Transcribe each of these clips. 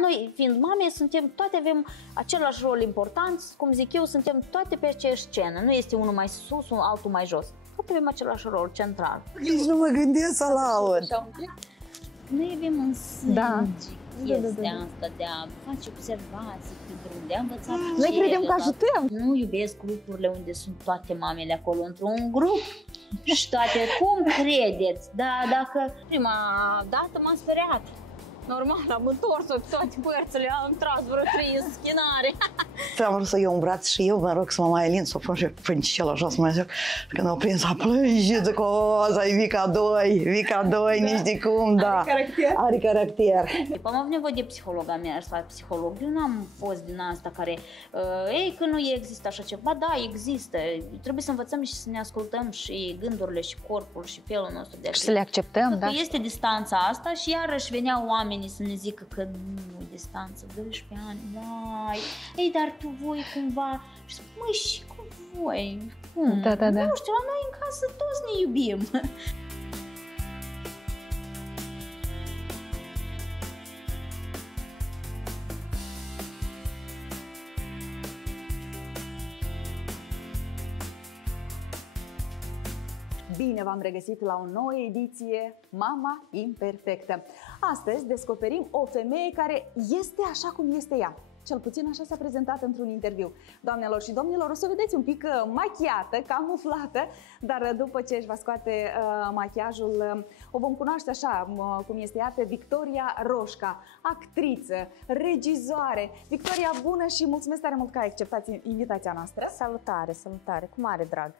Noi, fiind mame, toate avem același rol important, cum zic eu, suntem toate pe aceeași scenă. Nu este unul mai sus, altul mai jos. Toate avem același rol central. Nici nu mă gândesc să-l aud. Noi avem în sânge chestia asta de a face observații pe drum, de a învăța pe Noi credem că ajutăm. Nu iubesc grupurile unde sunt toate mamele acolo într-un grup și toate, cum credeți? Da, dacă prima dată m-am speriat. Normal, am întors-o pe toate părțile, am tras vreo 3 în schinare. Am vrut să iau un braț și eu, mă rog să mă mai alin, să o pun și pâncicel așa, să mă zic. Când au prins, a plângit, zic, asta e Vica 2, nici de cum, da. Are caracter. Am avut nevoie de psihologa mea sau psiholog. Eu n-am fost din asta care, ei, că nu există așa ceva. Ba da, există. Trebuie să învățăm și să ne ascultăm și gândurile și corpul și felul nostru de a fi. Și să le acceptăm, da? Este distanța asta și iarăși veneau oamenii să ne zică că nu, distanță, 12 ani, vai, ei, dar tu voi cumva, și spun, măi, și cu voi, cum? Da. Nu știu, la noi în casă toți ne iubim. Bine v-am regăsit la o nouă ediție Mama Imperfectă. Astăzi descoperim o femeie care este așa cum este ea. Cel puțin așa s-a prezentat într-un interviu. Doamnelor și domnilor, o să vedeți un pic machiată, camuflată, dar după ce își va scoate machiajul, o vom cunoaște așa cum este ea pe Victoria Roșca, actriță, regizoare. Victoria, bună și mulțumesc tare mult că ai acceptat invitația noastră. Salutare, salutare, cu mare drag.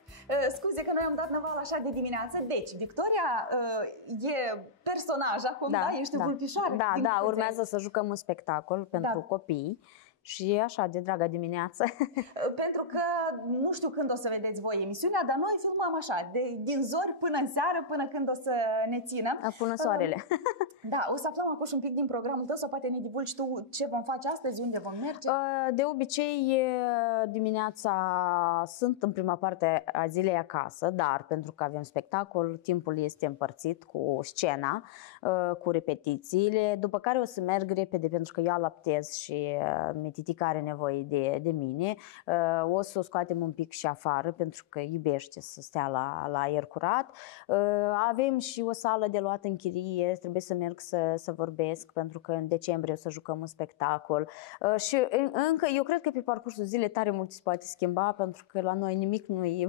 Scuze că noi am dat năval așa de dimineață. Deci, Victoria e personaj acum, da? Ești vulpișoară. Da, urmează să jucăm un spectacol pentru copii. Și așa, de draga dimineață. Pentru că nu știu când o să vedeți voi emisiunea, dar noi filmăm așa, din zori până în seară, până când o să ne țină. Până soarele. Da, o să aflăm acum un pic din programul tău, sau poate ne divulgi tu ce vom face astăzi, unde vom merge? De obicei, dimineața sunt în prima parte a zilei acasă, dar pentru că avem spectacol, timpul este împărțit cu scena, cu repetițiile, după care o să merg repede pentru că eu alaptez și titica are nevoie de mine. O să o scoatem un pic și afară pentru că iubește să stea la aer curat. Avem și o sală de luat în chirie, trebuie să merg să vorbesc pentru că în decembrie o să jucăm un spectacol. Și încă eu cred că pe parcursul zilei tare mult se poate schimba pentru că la noi nimic nu-i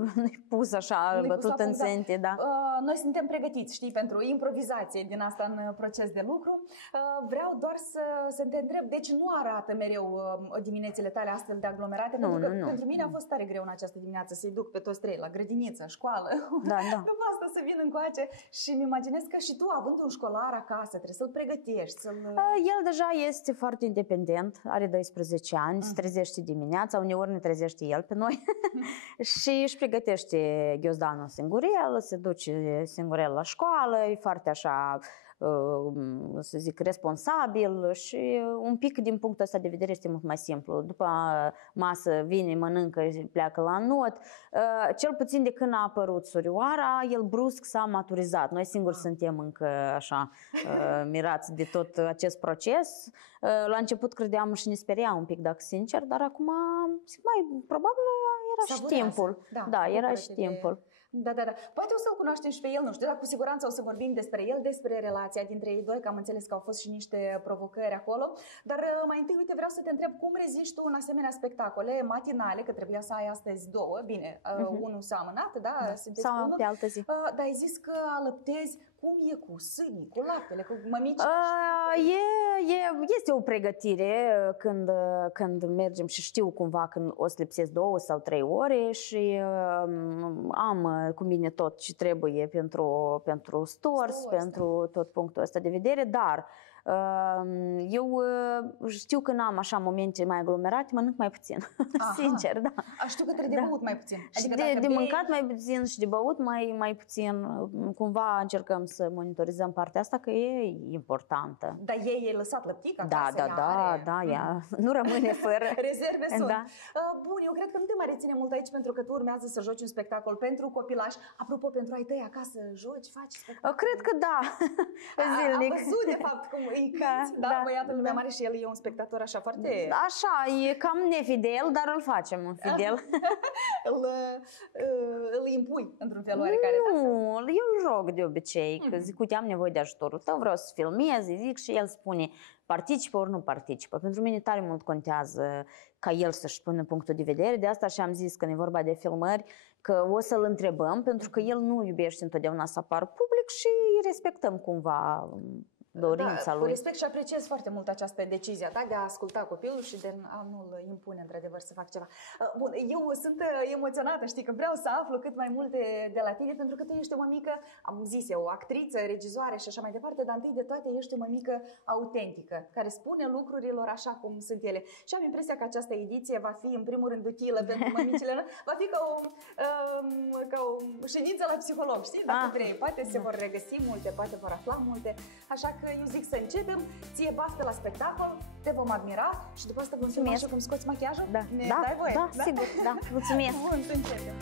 pus așa bătut în ținte. Da. Noi suntem pregătiți, știi, pentru improvizație din asta în proces de lucru. Vreau doar să te întreb, deci nu arată mereu diminețile tale astfel de aglomerate? Pentru că pentru mine a fost tare greu în această dimineață să-i duc pe toți trei la grădiniță, școală. După asta să vin încoace și îmi imaginez că și tu, având un școlar acasă, trebuie să-l pregătești. El deja este foarte independent, are 12 ani, se trezește dimineața, uneori ne trezește el pe noi și își pregătește ghiozdanul singurel, se duce singurel la școală, e foarte așa, să zic, responsabil și un pic din punctul ăsta de vedere este mult mai simplu. După masă vine, mănâncă și pleacă la not. Cel puțin de când a apărut surioara, el brusc s-a maturizat. Noi singuri suntem încă așa mirați de tot acest proces. La început credeam și ne speria un pic, dacă sincer, dar acum mai probabil era și timpul. Da, era și timpul. Da. Poate o să-l cunoaștem și pe el, nu știu, dar cu siguranță o să vorbim despre el, despre relația dintre ei doi, că am înțeles că au fost și niște provocări acolo. Dar mai întâi, uite, vreau să te întreb cum reziști tu în asemenea spectacole matinale, că trebuia să ai astăzi două, bine, unul s-a amânat, da? Sau pe altă zi. Dar ai zis că alăptezi, cum e cu sânii, cu laptele, cu mămici? Este o pregătire când mergem și știu cumva când o să lipsesc 2 sau 3 ore și am cu mine tot ce trebuie pentru stors, pentru tot punctul ăsta de vedere, dar eu știu că n-am așa momente mai aglomerate, mănânc mai puțin, sincer, da. Știu că trebuie de băut mai puțin. Adică de mâncat mai puțin și de băut mai puțin. Cumva încercăm să monitorizăm partea asta, că e importantă. Dar ei ai lăsat lăptic acasă? Da, ea nu rămâne fără. Rezerve sunt. Da. Bun, eu cred că nu te mai reține mult aici pentru că tu urmează să joci un spectacol pentru copilași. Apropo, pentru ai tăi acasă joci, faci spectacol? Cred că da, zilnic. Am văzut de fapt cum îi cânti, da, băiatul lumea mare și el e un spectator așa foarte... Așa, e cam nefidel, dar îl facem fidel. îl impui într-un fel oarecare. Nu, eu îl rog de obicei, că zic, uite, am nevoie de ajutorul tău, vreau să filmez, îi zic și el spune, participă ori nu participă. Pentru mine tare mult contează ca el să-și spună punctul de vedere, de asta și am zis când e vorba de filmări, că o să-l întrebăm, pentru că el nu iubește întotdeauna să apară public și îi respectăm cumva dorința lui. Respect și apreciez foarte mult această decizie ta de a asculta copilul și de a nu-l impune într-adevăr să fac ceva. Bun, eu sunt emoționată, știi, că vreau să aflu cât mai multe de la tine, pentru că tu ești o mămică, am zis eu, o actriță, regizoare și așa mai departe, dar întâi de toate ești o mămică autentică, care spune lucrurilor așa cum sunt ele. Și am impresia că această ediție va fi în primul rând utilă pentru mămicile noastre, va fi ca o ședință la psiholog, știi, dacă vrei. Poate se vor regăsi multe, poate vor afla multe, așa că eu zic să începem, ție baftă la spectacol, te vom admira și după asta vom filma și cum scoți machiajul? Da, ne da, dai voie? da, sigur, da, mulțumesc. Bun, să începem.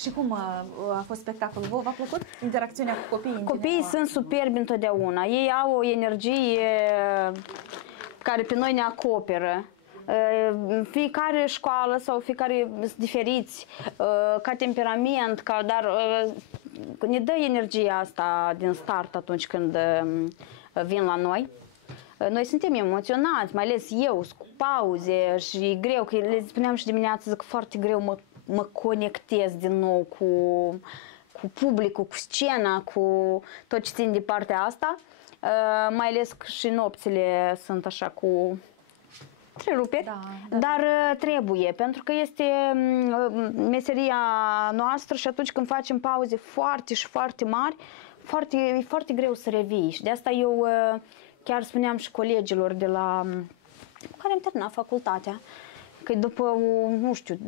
Și cum a fost spectacolul? V-a plăcut interacțiunea cu copiii? Copiii sunt superbi întotdeauna. Ei au o energie care pe noi ne acoperă. Fiecare școală sau fiecare sunt diferiți ca temperament, dar ne dă energia asta din start atunci când vin la noi. Noi suntem emoționați, mai ales eu, cu pauze și e greu, că le spuneam și dimineața, zic foarte greu mă conectez din nou cu publicul, cu scena, cu tot ce țin de partea asta. Mai ales că și nopțile sunt așa cu întreruperi, da. Dar trebuie, pentru că este meseria noastră și atunci când facem pauze foarte și foarte mari, e foarte greu să revii. Și de asta eu chiar spuneam și colegilor de la care am terminat facultatea, că după, nu știu,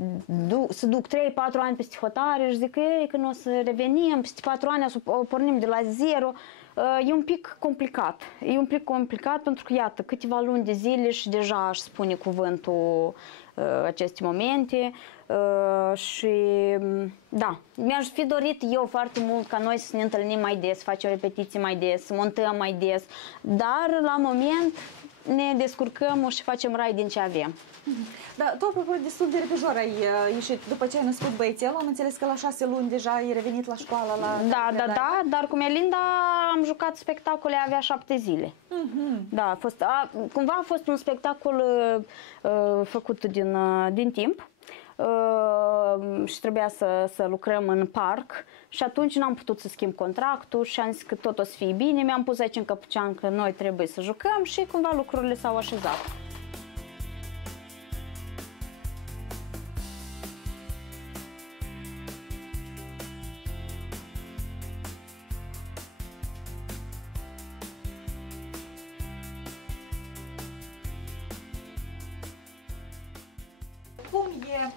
să duc 3-4 ani peste hotare și zic că nu o să revenim, peste 4 ani o pornim de la zero. E un pic complicat. E un pic complicat pentru că, iată, câteva luni de zile și deja aș spune cuvântul aceste momente și da, mi-aș fi dorit eu foarte mult ca noi să ne întâlnim mai des, facem repetiții mai des, montăm mai des, dar la moment ne descurcăm și facem rai din ce avem. Da, tu, apropo, destul de repejor ai ieșit după ce ai născut băiețelul. Am înțeles că la 6 luni deja ai revenit la școală. Da, dar cu Melinda am jucat spectacole, avea 7 zile. Da, cumva a fost un spectacol făcut din timp și trebuia să lucrăm în parc și atunci n-am putut să schimb contractul și am zis că tot o să fie bine. Mi-am pus aici în căpucean că noi trebuie să jucăm și cumva lucrurile s-au așezat. Cum e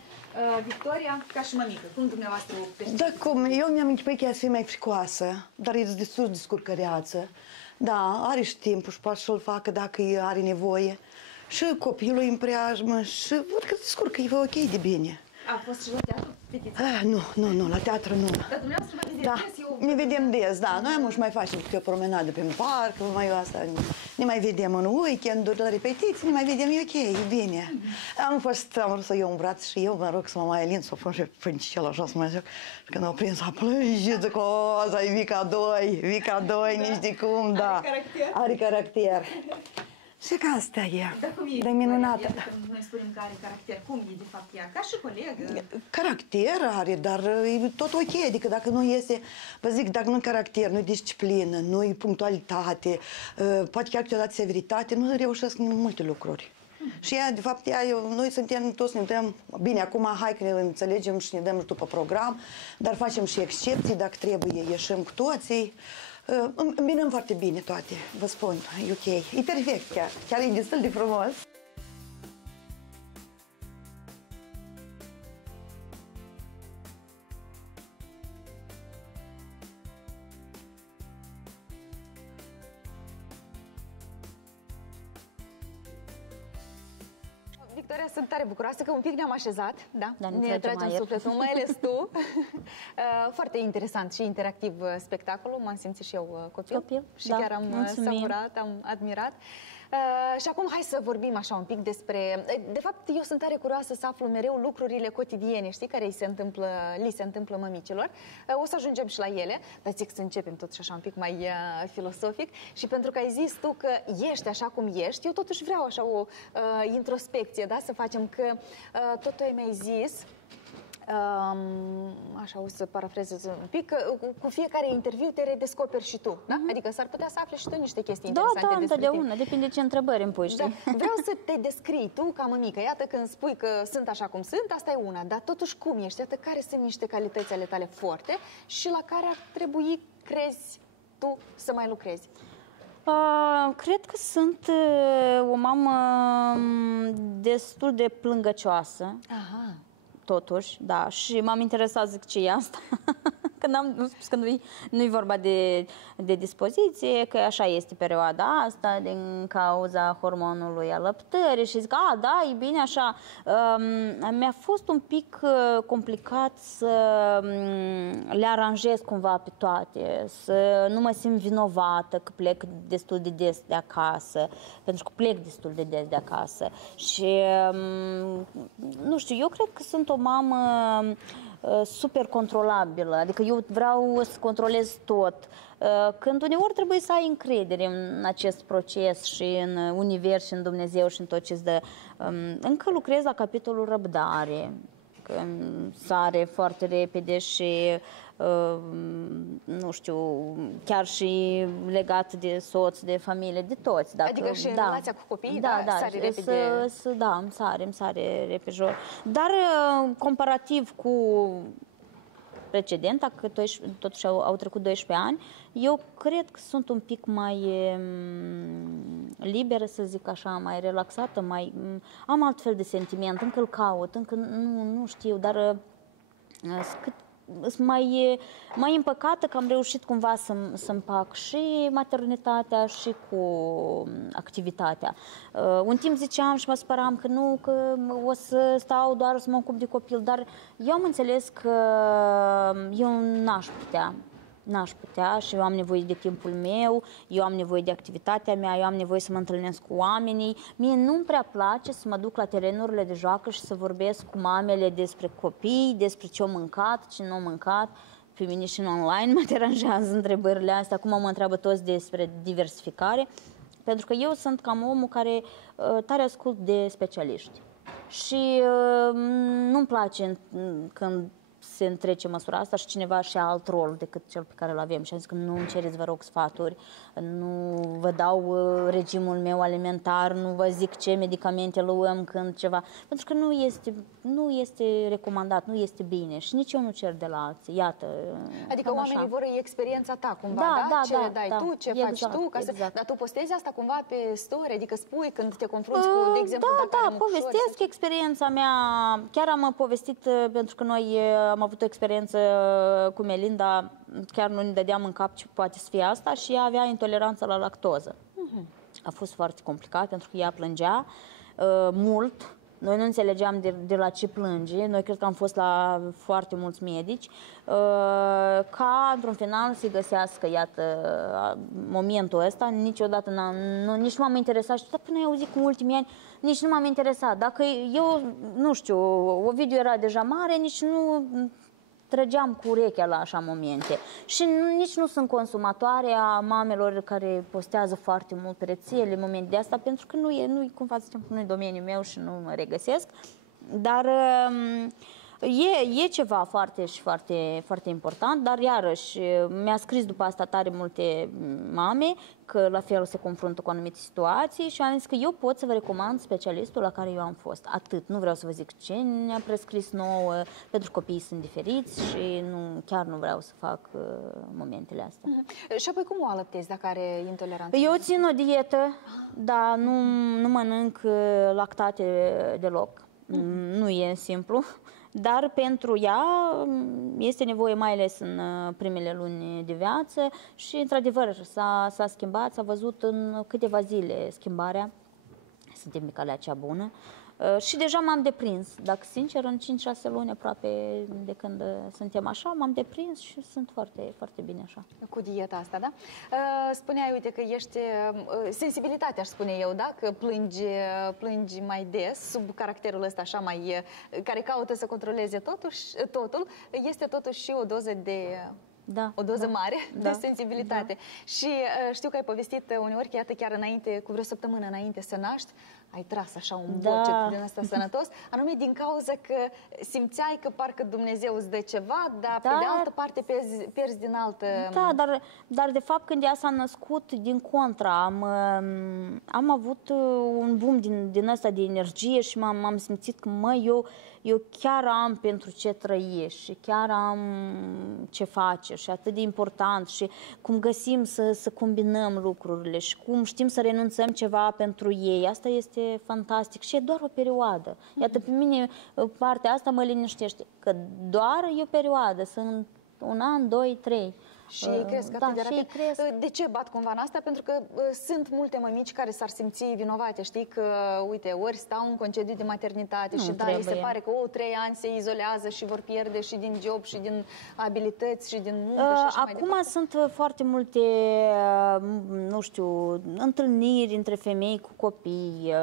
Victoria, ca și mămică, cum dumneavoastră o percepeți? Da, cum? Eu mi-am închipuit că ea să fie mai fricoasă, dar e destul de scurcăreață. Da, are și timpul și poate să-l facă dacă are nevoie. Și copilul în preajmă și văd că descurcă, e ok de bine. A fost și la teatru, fetița? Nu, la teatru nu. Dar dumneavoastră vă vedeți Da, des, eu... ne vedem des, da. Noi am și mai facem câte o promenadă prin parc, mai asta. Ne mai vedem în weekend-uri, la repetiții, ne mai vedem, e ok, e bine. Am vrut să iau un braț și eu, mă rog, să mă mai alin, să o pun și pâncicel așa, să mă zic. Și când au prins, a plânge, zic, o, e Vica 2, nici de cum, da. Are caracter? Are caracter. Și că asta e. Dar cum e? De minunată. Iată că noi spunem că are caracter. Cum e de fapt ea? Ca și colegă? Caracter are, dar e tot ok. Adică dacă nu este, vă zic, dacă nu caracter, nu disciplină, nu e punctualitate, poate chiar câteodată severitate, nu reușesc multe lucruri. Și ea, de fapt, noi suntem, toți ne dăm, bine, acum hai că ne înțelegem și ne dăm după program, dar facem și excepții, dacă trebuie, ieșim cu toții. Îmbinăm foarte bine toate, vă spun, e ok. E perfect chiar e destul de frumos. Victoria, sunt tare bucuroasă că un pic ne-am așezat, da? Da, Ne tragem sufletul, mai ales tu. Foarte interesant și interactiv spectacolul, m-am simțit și eu copil și da, chiar am mulțumim. savurat, am admirat. Și acum hai să vorbim așa un pic despre... De fapt, eu sunt tare curioasă să aflu mereu lucrurile cotidiene, știi, care li se întâmplă mămicilor. O să ajungem și la ele, dar zic să începem totuși așa un pic mai filosofic. Și pentru că ai zis tu că ești așa cum ești, eu totuși vreau așa o introspecție, da? Să facem că tot tu ai mai zis... așa, o să parafrazez un pic, cu fiecare interviu te redescoperi și tu, da? Adică s-ar putea să afli și tu niște chestii interesante Da, despre întotdeauna, depinde ce întrebări îmi pui, știi? Da. Vreau să te descrii tu ca mămică. Iată, când spui că sunt așa cum sunt, asta e una, dar totuși cum ești? Iată, care sunt niște calități ale tale forte și la care ar trebui, crezi tu, să mai lucrezi? Cred că sunt o mamă destul de plângăcioasă. Aha. Totuși, da, și m-am interesat, zic, ce e asta? Când am spus că nu-i vorba de dispoziție, că așa este perioada asta din cauza hormonului alăptării și zic, da, e bine așa. Mi-a fost un pic complicat să le aranjez cumva pe toate, să nu mă simt vinovată că plec destul de des de acasă, pentru că plec destul de des de acasă. Și, nu știu, eu cred că sunt o mamă super controlabilă, adică eu vreau să controlez tot, când uneori trebuie să ai încredere în acest proces și în univers și în Dumnezeu și în tot ce îți dă. Încă lucrez la capitolul răbdare, că sare foarte repede și nu știu, chiar și legat de soț, de familie, de toți. Dacă, adică și în relația cu copiii, da, sare repede? Da, îmi sare repede jur. Dar comparativ cu precedenta, că totuși au trecut 12 ani, eu cred că sunt un pic mai liberă, să zic așa, mai relaxată, am alt fel de sentiment, încă îl caut, încă nu știu, dar sunt mai împăcată că am reușit cumva să împac și maternitatea și cu activitatea. Un timp ziceam și mă spăram că nu, că o să stau doar să mă ocup de copil, dar eu am înțeles că eu n-aș putea și eu am nevoie de timpul meu, eu am nevoie de activitatea mea, eu am nevoie să mă întâlnesc cu oamenii. Mie nu-mi prea place să mă duc la terenurile de joacă și să vorbesc cu mamele despre copii, despre ce au mâncat, ce nu au mâncat. Pe mine și în online mă deranjează întrebările astea, acum mă întreabă toți despre diversificare, pentru că eu sunt cam omul care tare ascult de specialiști. Și nu-mi place când se întrece măsura asta și cineva și alt rol decât cel pe care îl avem. Și am zis că nu îmi cereți, vă rog, sfaturi, nu vă dau regimul meu alimentar, nu vă zic ce medicamente luăm când ceva, pentru că nu este recomandat, nu este bine și nici eu nu cer de la alții. Iată. Adică oamenii vor experiența ta cumva, da? Ce le dai tu, ce faci tu, dar tu postezi asta cumva pe story, adică spui când te confrunți cu, de exemplu, da, povestesc experiența mea. Chiar am povestit, pentru că noi am avut o experiență cu Melinda, chiar nu ne dădeam în cap ce poate să fie asta și ea avea intoleranță la lactoză. A fost foarte complicat pentru că ea plângea mult. Noi nu înțelegeam de la ce plânge. Noi cred că am fost la foarte mulți medici ca, într-un final, să-i găsească, iată, momentul ăsta. Niciodată nici nu m-am interesat. Și până ai auzit cu ultimii ani, nici nu m-am interesat. Dacă eu, nu știu, Ovidiu era deja mare, nici nu trăgeam cu urechea la așa momente. Și nici nu sunt consumatoare a mamelor care postează foarte mult pe rețele în momente de asta, pentru că nu-i cumva, zicem, nu-i domeniul meu și nu mă regăsesc. Dar e ceva foarte și foarte, foarte important, dar iarăși mi-a scris după asta tare multe mame că la fel se confruntă cu anumite situații și am zis că eu pot să vă recomand specialistul la care eu am fost. Atât. Nu vreau să vă zic ce ne-a prescris nouă, pentru că copiii sunt diferiți și chiar nu vreau să fac momentele astea. Și apoi cum o alăptezi dacă are intoleranță? Eu țin o dietă, dar nu mănânc lactate deloc. Nu e simplu. Dar pentru ea este nevoie, mai ales în primele luni de viață și, într-adevăr, s-a schimbat, s-a văzut în câteva zile schimbarea. Suntem pe calea cea bună. Și deja m-am deprins, dacă sincer, în 5-6 luni aproape de când suntem așa, m-am deprins și sunt foarte, foarte bine așa. Cu dieta asta, da? Spuneai, uite, că ești sensibilitatea, aș spune eu, da? Că plângi mai des, sub caracterul ăsta așa mai, care caută să controleze totul, este totuși și o doză de... o doză mare de sensibilitate. Și știu că ai povestit uneori că, iată, chiar înainte, cu vreo săptămână înainte să naști, ai tras așa un bocet din ăsta sănătos, anume din cauza că simțeai că parcă Dumnezeu îți dă ceva, dar pe de altă parte pierzi din altă... Da, dar de fapt când ea s-a născut, din contra, am avut un boom din ăsta de energie și m-am simțit că, eu chiar am pentru ce trăiești și chiar am ce face și atât de important și cum găsim să combinăm lucrurile și cum știm să renunțăm ceva pentru ei. Asta este fantastic și e doar o perioadă. Iată, pe mine partea asta mă liniștește, că doar e o perioadă, sunt 1 an, 2, 3. Și ei cresc atât de rapid. De ce bat cumva în asta? Pentru că sunt multe mămici care s-ar simți vinovate. Știi că, uite, ori stau în concediu de maternitate și îi se pare că 3 ani se izolează și vor pierde și din job și din abilități și din muncă și așa mai departe. Acum sunt foarte multe, nu știu, întâlniri între femei cu copii.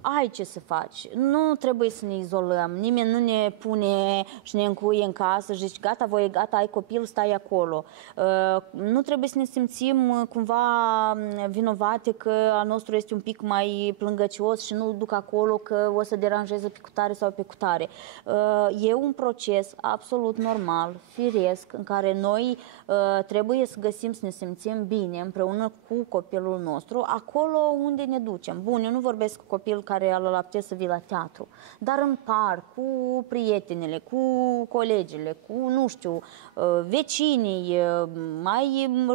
Ai ce să faci. Nu trebuie să ne izolăm. Nimeni nu ne pune și ne încuie în casă și zici, gata, voi, gata, ai copil, stai acolo. Nu trebuie să ne simțim cumva vinovate că al nostru este un pic mai plângăcios și nu-l duc acolo că o să deranjeze pe cutare sau pe cutare. E un proces absolut normal, firesc, în care noi trebuie să găsim să ne simțim bine împreună cu copilul nostru, acolo unde ne ducem. Bun, eu nu vorbesc cu copil care îl alăptez să vii la teatru, dar în parc, cu prietenele, cu colegile, cu, nu știu, vecinii,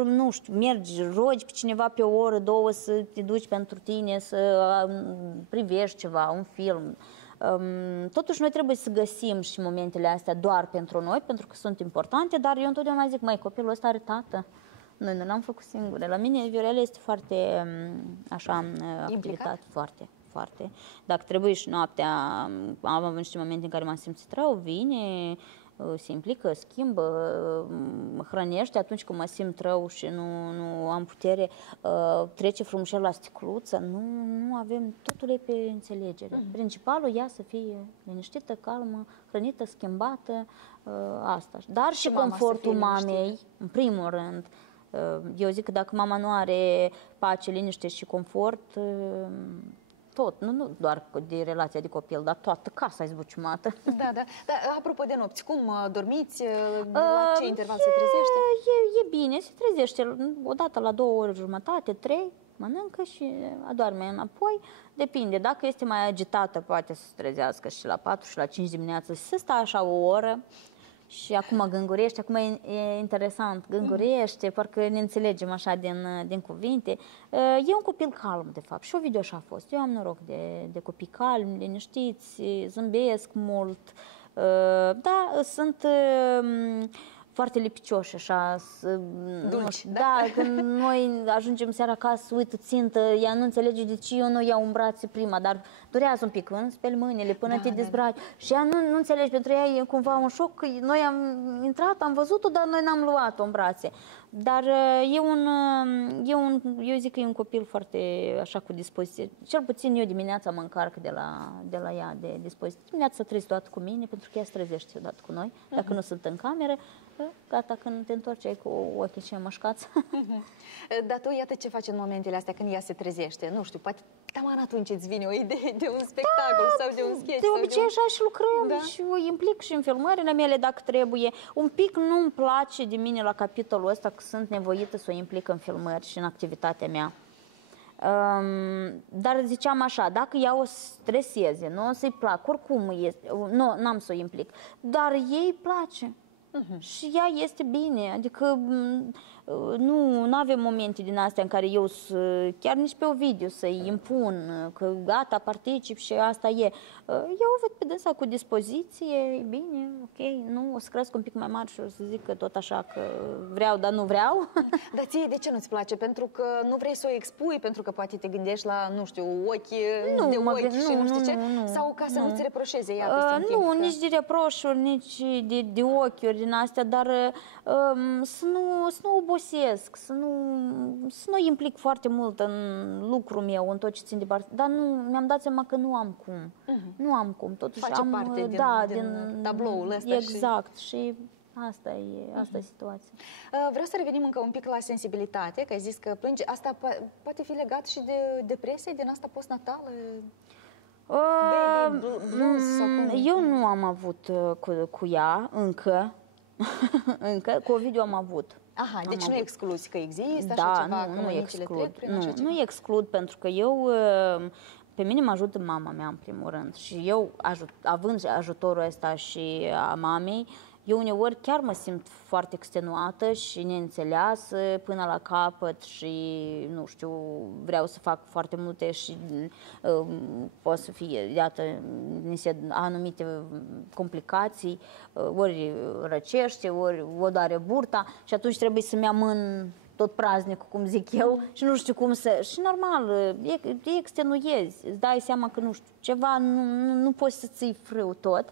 nu știu, mergi, rogi pe cineva pe o oră, 2 să te duci pentru tine, să privești ceva, un film. Totuși noi trebuie să găsim și momentele astea doar pentru noi, pentru că sunt importante, dar eu întotdeauna zic, măi, copilul ăsta are tată. Noi nu l-am făcut singure. La mine Viorel este foarte, așa, activitate, foarte. Dacă trebuie și noaptea, am avut niște momente în care m-am simțit rău, vine, se implică, schimbă, hrănește atunci când mă simt rău și nu am putere, trece frumușel la sticluță, nu avem, totul e pe înțelegere. Principalul ea să fie liniștită, calmă, hrănită, schimbată, asta. Dar și confortul mamei, în primul rând. Eu zic că dacă mama nu are pace, liniște și confort, tot, nu doar de relația de copil, dar toată casa e zbuciumată. Da. Dar apropo de nopți, cum dormiți? La ce interval se trezește? E bine, se trezește odată la 2 ore jumătate, 3, mănâncă și adorme înapoi. Depinde, dacă este mai agitată, poate să se trezească și la 4 și la 5 dimineața, să stă așa o oră. Și acum gângurește, acum e interesant, gângurește, parcă ne înțelegem așa din cuvinte. E un copil calm, de fapt, și Ovidiu așa a fost. Eu am noroc de copii calmi, liniștiți, zâmbesc mult. Da, sunt foarte lipicioși, așa. Dulci, da, când noi ajungem seara acasă, uite, țintă, ea nu înțelege de ce eu nu iau în brațe prima, dar durează un pic, când speli mâinile, până te dezbraci. Și ea nu înțelege, pentru ea e cumva un șoc, că noi am intrat, am văzut-o, dar noi n-am luat-o în brațe. Dar eu zic că e un copil foarte așa cu dispoziție. Cel puțin eu dimineața mă încarc de la ea de dispoziție. Dimineața să trezi odată cu mine, pentru că ea se trezește odată cu noi. Dacă nu sunt în cameră, gata, când te întorci ai cu ochii cei mășcați. Dar tu, iată ce faci în momentele astea când ea se trezește. Nu știu, poate taman atunci îți vine o idee de un spectacol sau de un sketch. De obicei așa și lucrăm și o implic și în filmările mele dacă trebuie. Un pic nu-mi place de mine la capitolul ăsta că sunt nevoită să o implic în filmări și în activitatea mea. Dar ziceam așa, dacă ea o streseze, nu o să-i plac, oricum n-am să o implic, dar ei place. Și ea este bine, adică nu avem momente din astea în care eu, chiar nici pe Ovidiu, să-i impun că gata, particip și asta e. Eu o văd pe dânsa cu dispoziție, e bine, ok, nu, o să cresc un pic mai mare și o să zic că tot așa că vreau, dar nu vreau. Dar ție de ce nu-ți place? Pentru că nu vrei să o expui, pentru că poate te gândești la, nu știu, ochi de ochi și nu știu ce? Sau ca să nu-ți reproșeze ea peste un timp? Nu, nici de reproșuri, nici de ochiuri din astea, dar să nu obosesc, să nu implic foarte mult în lucrul meu, în tot ce țin de parte. Dar mi-am dat seama că nu am cum. Nu am cum. Totuși face parte din tabloul ăsta. Exact. Și asta e situația. Vreau să revenim încă un pic la sensibilitate, că ai zis că plânge. Asta poate fi legat și de depresie din asta postnatală? Baby blues sau cum? Eu nu am avut cu ea încă. Cu Ovidiu am avut. Aha, deci nu excluzi că există da, așa ceva? Nu exclud. Nu exclud, pentru că pe mine mă ajută mama mea în primul rând și eu, având ajutorul ăsta și a mamei, eu uneori chiar mă simt foarte extenuată și neînțeleasă până la capăt și, nu știu, vreau să fac foarte multe și pot să fie, iată, anumite complicații, ori răcește, ori o doare burta și atunci trebuie să-mi amân tot praznicul, cum zic eu, și nu știu cum să... Și normal, extenuezi, îți dai seama că, nu știu, ceva, nu poți să ții frâu tot,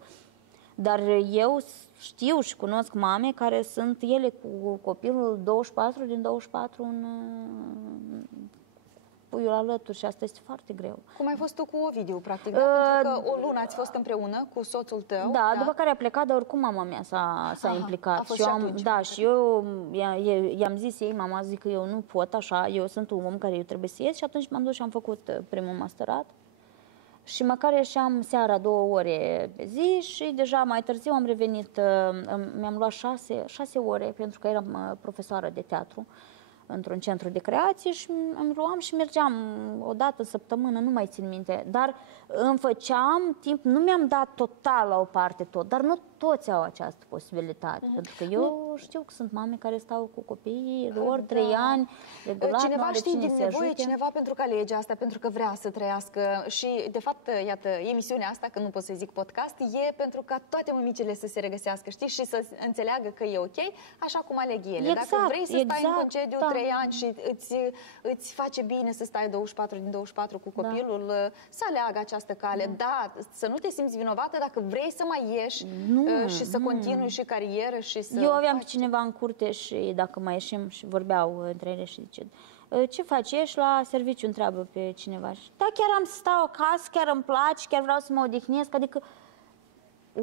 dar eu știu și cunosc mame care sunt ele cu copilul 24 din 24 în puiul alături și asta este foarte greu. Cum ai fost tu cu Ovidiu, practic, da? Pentru că o lună ați fost împreună cu soțul tău. Da, după care a plecat, dar oricum mama mea s-a implicat. A fost și atunci. Da, și eu i-am zis ei, mama, zic că eu nu pot așa, eu sunt un om care eu trebuie să ies și atunci m-am dus și am făcut primul masterat. Și măcar ieșeam seara 2 ore pe zi și deja mai târziu am revenit, mi-am luat 6 ore pentru că eram profesoară de teatru într-un centru de creație și îmi luam și mergeam o dată în săptămână, nu mai țin minte, dar îmi făceam timp, nu mi-am dat total la o parte tot, dar nu toți au această posibilitate, pentru că eu știu că sunt mame care stau cu copiii ori 3 ani, regulat, cineva știe din nevoie, cineva pentru că alege asta, pentru că vrea să trăiască și, de fapt, iată, emisiunea asta, că nu pot să zic podcast, e pentru ca toate mămicile să se regăsească, știi, și să înțeleagă că e ok, așa cum aleg ele. Exact, dacă vrei să stai în concediu 3 ani și îți face bine să stai 24 din 24 cu copilul, să aleagă această cale, să nu te simți vinovată dacă vrei să mai ieși și să continui și carieră și să... Eu aveam pe cineva în curte și dacă mai ieșim și vorbeau între ele și zice, ce faci, ești la serviciu, întreabă pe cineva. Da, chiar am să stau acasă, chiar îmi place, chiar vreau să mă odihnesc, adică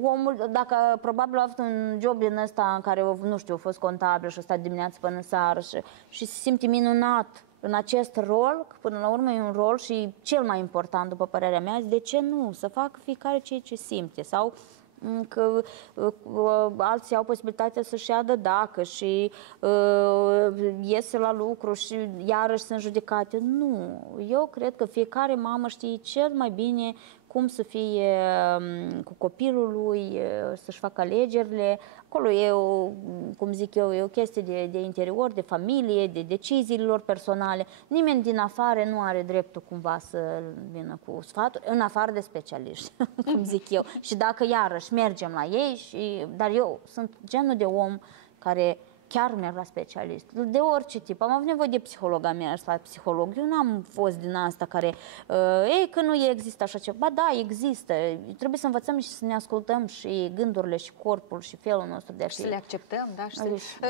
omul, dacă probabil a avut un job din ăsta în care, nu știu, a fost contabil și a stat dimineața până seară și se simte minunat în acest rol, că până la urmă e un rol și cel mai important, după părerea mea, de ce nu? Să facă fiecare ceea ce simte sau că alții au posibilitatea să-și ia dacă și iese la lucru și iarăși sunt judecate. Nu, eu cred că fiecare mamă știe cel mai bine cum să fie cu copilul lui, să-și facă alegerile. Acolo e, cum zic eu, e o chestie de interior, de familie, de deciziile lor personale. Nimeni din afară nu are dreptul cumva să vină cu sfaturi, în afară de specialiști, cum zic eu. Și dacă iarăși mergem la ei, dar eu sunt genul de om care chiar merg la specialist, de orice tip. Am avut nevoie de psiholog, am mers la psiholog. Eu n-am fost din asta care, ei, că nu există așa ceva. Ba da, există. Trebuie să învățăm și să ne ascultăm și gândurile și corpul și felul nostru de a fi. Și să le acceptăm, da?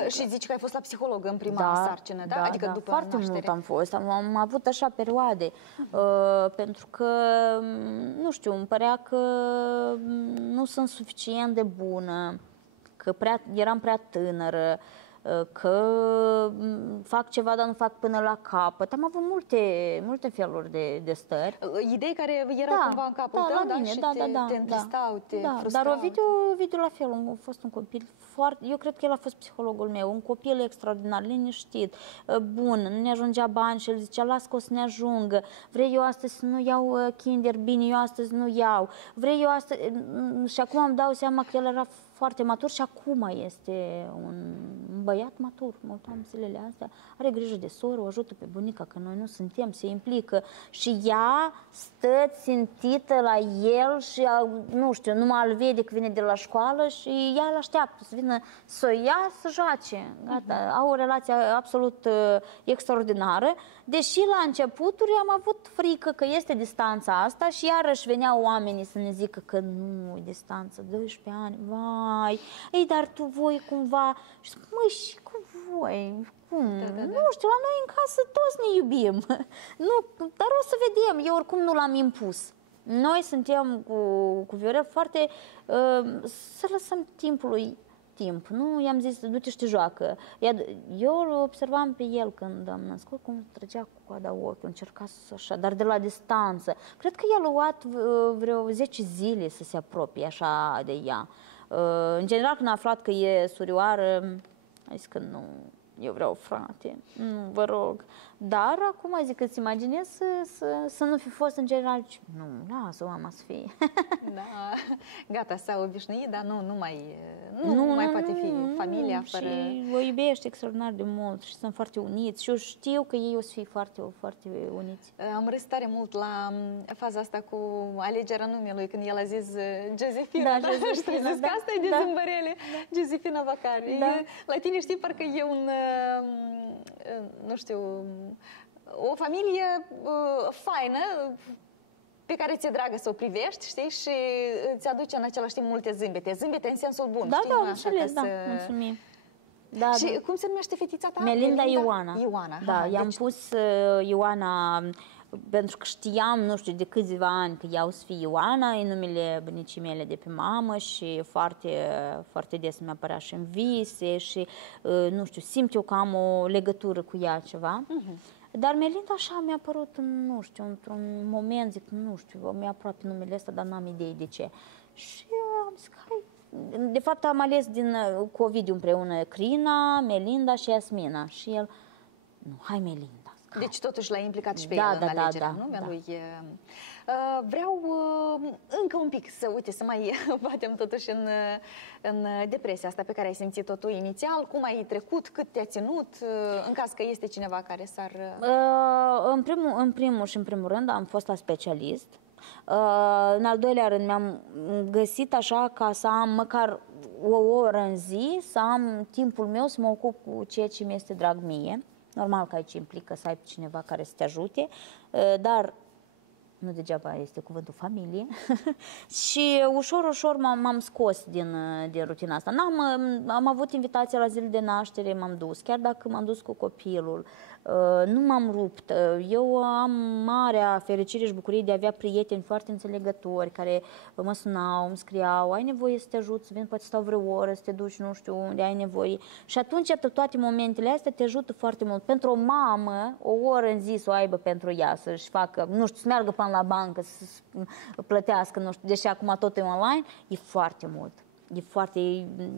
Și zici că ai fost la psiholog în prima sarcină, da? Adică după foarte naștere. mult am fost. Am avut așa perioade. Pentru că, nu știu, îmi părea că nu sunt suficient de bună, că eram prea tânără, că fac ceva, dar nu fac până la capăt. Am avut multe feluri de stări. Idei care erau cumva în capul tău, la mine, și te întristau, te frustrau. Dar Ovidiu la fel, a fost un copil foarte... Eu cred că el a fost psihologul meu, un copil extraordinar, liniștit, bun, nu ne ajungea bani și el zicea, las că o să ne ajungă. Vrei eu astăzi să nu iau Kinder? Bine, eu astăzi nu iau. Vrei eu astăzi... Și acum îmi dau seama că el era foarte matur și acum este un băiat matur, mă uitam zilele astea, are grijă de soră, o ajută pe bunica, că noi nu suntem, se implică și ea stă țintită la el și, nu știu, numai îl vede că vine de la școală și ea îl așteaptă să vină să o ia să joace. Gata, au o relație absolut extraordinară, deși la începuturi am avut frică că este distanța asta și iarăși veneau oamenii să ne zică că nu e distanță, 12 ani, vai, ei, dar tu voi cumva, și zic, măi, și cu voi, cum? Nu știu, la noi în casă toți ne iubim, nu, dar o să vedem, eu oricum nu l-am impus. Noi suntem cu Viorel foarte, să lăsăm timpului timp, nu i-am zis, du-te și te joacă. Eu îl observam pe el când am născut, cum trăgea cu coada ochiului, încerca să așa, dar de la distanță. Cred că i-a luat vreo 10 zile să se apropie așa de ea. În general, când a aflat că e surioară, a zis că nu, eu vreau frate, nu, vă rog. Dar acum zic că îți imaginez să nu fi fost în general, nu, lasă mama să fie. Da, gata, s-a obișnuit, dar nu mai poate fi familia fără... Și o iubește extraordinar de mult și sunt foarte uniți și eu știu că ei o să fie foarte, foarte uniți. Am râs tare mult la faza asta cu alegerea numelui, când el a zis Josefina, da? Și tu ai zis că asta e de zâmbărele, Josefina Vacari. Da. La tine, știi, parcă e un, nu știu, o familie faină, pe care ți-e dragă să o privești, știi, și îți aduce în același timp multe zâmbete. Zâmbete în sensul bun, da, știi? Da, înțeles, da, mulțumim. Da, și da. cum se numește fetița ta? Melinda Ioana. Ioana. Da, i-am pus Ioana pentru că știam, nu știu, de câțiva ani că ea o să fie Ioana, e numele bunicii mele de pe mamă și foarte, foarte des mi apărea și în vise și, nu știu, simt eu că am o legătură cu ea ceva. Dar Melinda așa mi-a părut, nu știu, într-un moment, zic, nu știu, mi-a aproape numele ăsta, dar n-am idee de ce. Și am zis, hai, de fapt am ales cu Ovidiu împreună Crina, Melinda și Iasmina. Și el, nu, hai Melinda. Deci totuși l-a implicat și pe el în alegerea numelui. Vreau încă un pic să mai batem totuși în depresia asta pe care ai simțit-o tu inițial. Cum ai trecut, cât te-a ținut, în caz că este cineva care s-ar... În primul rând am fost la specialist. În al doilea rând mi-am găsit așa ca să am măcar o oră în zi, să am timpul meu să mă ocup cu ceea ce mi-este drag mie. Normal că aici implică să ai cineva care să te ajute, dar nu degeaba este cuvântul familie, și ușor, ușor m-am scos din rutina asta. Am avut invitația la zile de naștere, m-am dus, chiar dacă m-am dus cu copilul, nu m-am rupt. Eu am marea fericire și bucurie de a avea prieteni foarte înțelegători care mă sunau, îmi scriau, ai nevoie să te ajut, să vin, poate stau vreo oră, să te duci, nu știu unde ai nevoie. Și atunci, toate momentele astea te ajută foarte mult. Pentru o mamă, o oră în zi să o aibă pentru ea, să-și facă, nu știu, să meargă până la bancă, să plătească, nu știu, deși acum tot e online, e foarte mult.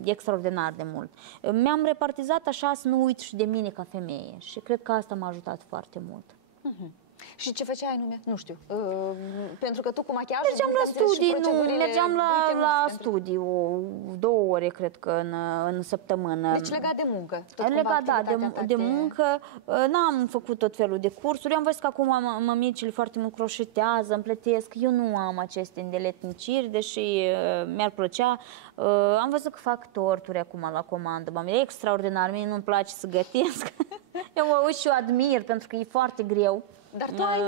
E extraordinar de mult. Mi-am repartizat așa să nu uit și de mine ca femeie și cred că asta m-a ajutat foarte mult. Și ce făceai anume? Nu știu. Pentru că tu cu machiajul... Mergeam la studii, mergeam la studiu 2 ore, cred că, în săptămână. Deci legat de muncă. Legat, da, de muncă. N-am făcut tot felul de cursuri. Am văzut că acum mămicile foarte mult croșetează, îmi plătesc. Eu nu am aceste îndeletniciri, deși mi-ar plăcea. Am văzut că fac torturi acum la comandă. E extraordinar, mie nu-mi place să gătesc. Eu mă uit și eu admir, pentru că e foarte greu. Dar tu ai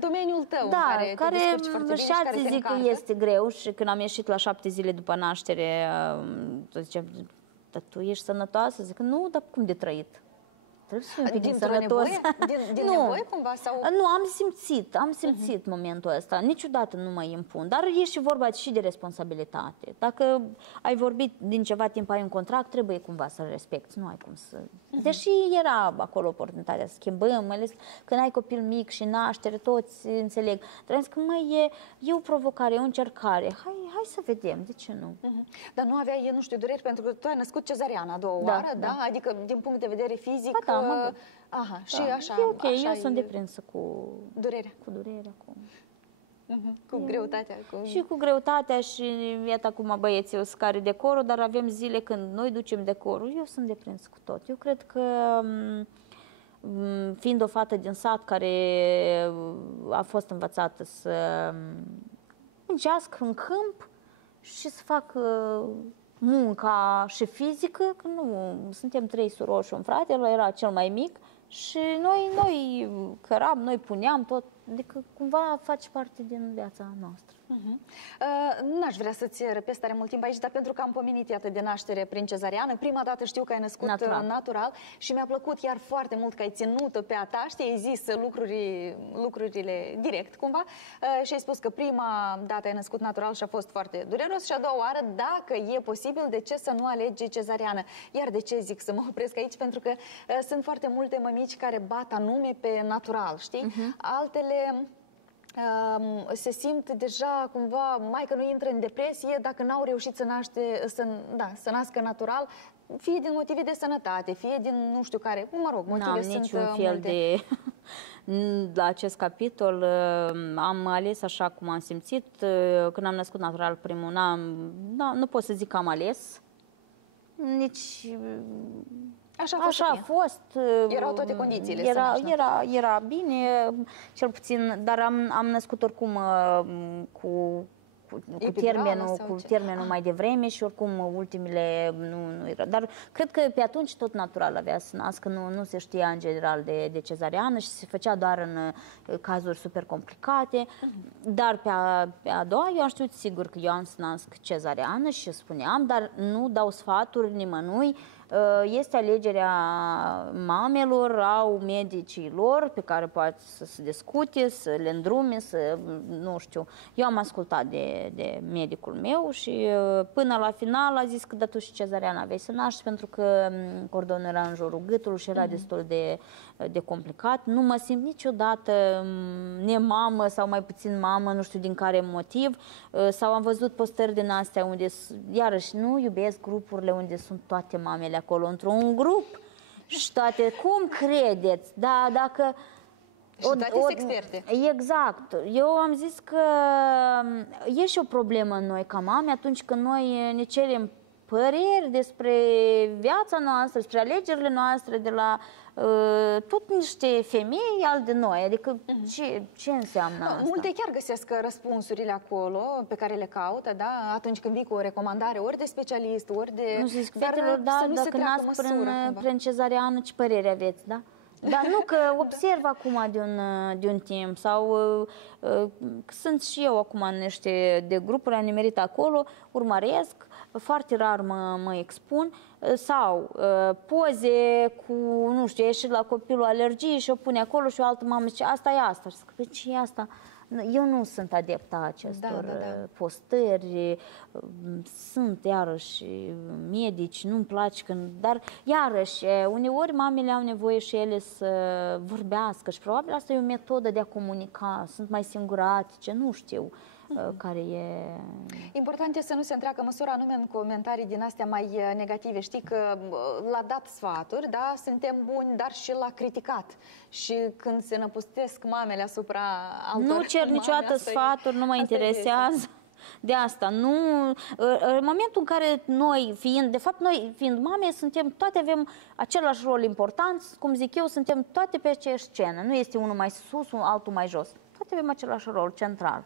domeniul tău în care te descurci foarte bine și care zic că este greu și când am ieșit la 7 zile după naștere, zicea, dar tu ești sănătoasă? Zic, nu, dar cum de trăit? Trebuie să fii sănătos. Din nevoie cumva? Sau? Nu, am simțit momentul ăsta. Niciodată nu mă impun. Dar e și vorba și de responsabilitate. Dacă ai vorbit din ceva timp, ai un contract, trebuie cumva să-l respecti. Nu ai cum să... Deși era acolo oportunitatea să schimbăm, mai ales când ai copil mic și naștere, toți înțeleg. Dar am zis că e o provocare, e o încercare. Hai să vedem, de ce nu? Dar nu aveai, nu știu, dureri pentru că tu ai născut cezariană a doua oară, da? Adică din punct de vedere fizic... Aha, și așa. E ok, eu sunt deprinsă cu durerea. Cu durerea, cu greutatea. Și cu greutatea și iată acum băieții o scare decorul, dar avem zile când noi ducem decorul. Eu sunt deprinsă cu tot. Eu cred că fiind o fată din sat care a fost învățată să muncească în câmp și să facă munca și fizică, că nu, suntem 3 surori și un frate, el era cel mai mic și noi căram, noi puneam tot, adică cumva face parte din viața noastră. N-aș vrea să-ți răpesc tare mult timp aici, dar pentru că am pomenit, iată, de naștere prin cezariană, prima dată știu că ai născut natural și mi-a plăcut chiar foarte mult că ai ținut-o pe a ta, ai zis lucrurile direct, cumva, și ai spus că prima dată ai născut natural și a fost foarte dureros și a doua oară, dacă e posibil, de ce să nu alegi cezariană? Iar de ce zic să mă opresc aici? Pentru că sunt foarte multe mămici care bat anume pe natural, știi? Altele... se simt deja cumva, mai că nu intră în depresie dacă n-au reușit să nască natural, fie din motive de sănătate, fie din nu știu care, mă rog, motive sunt niciun fel de... La acest capitol am ales așa cum am simțit. Când am născut natural primul, nu pot să zic că am ales, nici... Așa a fost. Erau toate condițiile. Era bine, cel puțin, dar am născut oricum cu termenul mai devreme și oricum ultimele nu era. Dar cred că pe atunci tot natural avea să nască, nu se știa în general de cezariană și se făcea doar în cazuri super complicate. Dar pe a doua eu am știut sigur că eu am să nasc cezariană și spuneam, dar nu dau sfaturi nimănui. Este alegerea mamelor, au medicii lor pe care poate să se discute, să le îndrume, nu știu. Eu am ascultat de medicul meu și până la final a zis că da, tu și cezariana aveai să naști pentru că cordonul era în jurul gâtului și era destul de complicat. Nu mă simt niciodată nemamă sau mai puțin mamă, nu știu din care motiv. Sau am văzut postări din astea unde, iarăși, nu iubesc grupurile unde sunt toate mamele acolo, într-un grup și toate, cum credeți? Da, dacă... Și toate experte. Exact. Eu am zis că e și o problemă în noi ca mame atunci când noi ne cerem păreri despre viața noastră, despre alegerile noastre de la tot niște femei al de noi. Adică ce înseamnă asta? Multe chiar găsesc răspunsurile acolo pe care le caută, da? Atunci când vii cu o recomandare, ori de specialist, ori de... Nu zic, fetelor, da, dacă nasc prin cezariană, ce părere aveți, da? Dar nu, că observ acum de un timp sau sunt și eu acum în niște de grupuri, am nimerit acolo, urmăresc, foarte rar mă expun, sau poze cu, nu știu, ieși la copilul alergie și o pune acolo și o altă mamă zice, asta e asta. Și zic, ce e asta? Eu nu sunt adepta acestor postări, sunt iarăși medici, nu-mi place când, dar iarăși uneori mamele au nevoie și ele să vorbească și probabil asta e o metodă de a comunica, sunt mai singuratice, nu știu care e... Important este să nu se întreagă măsura anume în comentarii din astea mai negative. Știi că l-a dat sfaturi, da, suntem buni, dar și l-a criticat. Și când se năpustesc mamele asupra altor nu cer niciodată sfaturi, nu mă interesează. De asta, nu... În momentul în care noi fiind mame, toate avem același rol important, cum zic eu, suntem toate pe aceeași scenă. Nu este unul mai sus, altul mai jos. Toate avem același rol central.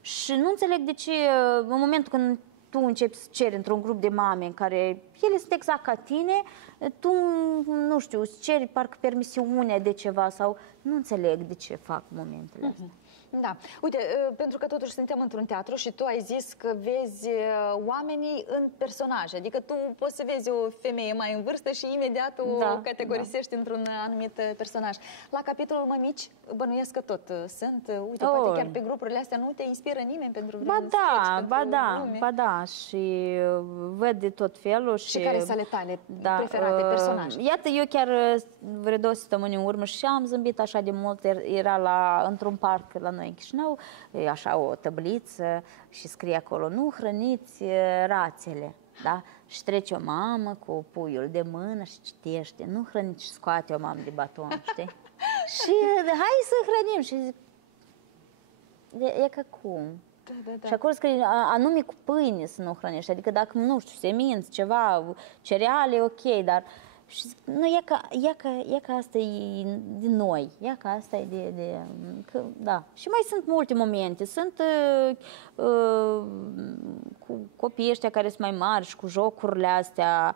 Și nu înțeleg de ce, în momentul când tu începi să ceri într-un grup de mame în care ele sunt exact ca tine, tu, nu știu, îți ceri parcă permisiune de ceva sau nu înțeleg de ce fac momentele astea. Da. Uite, pentru că totuși suntem într-un teatru și tu ai zis că vezi oamenii în personaje. Adică tu poți să vezi o femeie mai în vârstă și imediat o categorisești într-un anumit personaj. La capitolul Mămici, bănuiesc că tot sunt. Uite, poate chiar pe grupurile astea nu te inspiră nimeni pentru vreun Ba da, și văd de tot felul. Și care sunt ale tale preferate personaje? Iată, eu chiar vreo 2 săptămâni în urmă și am zâmbit așa de mult, era într-un parc la noi în Chișinău, e așa o tabliță și scrie acolo, nu hrăniți rațele, da? Și trece o mamă cu puiul de mână și citește, nu hrăniți, și scoate o mamă de baton, știi? Și hai să hrănim și zic, e ca cum? Da. Și acolo scrie, anume cu pâine să nu hrănești, adică dacă, nu știu, seminți, ceva, cereale, ok, dar și zic, nu, e ca asta e de noi, e ca asta e da. Și mai sunt multe momente, sunt cu copiii ăștia care sunt mai mari și cu jocurile astea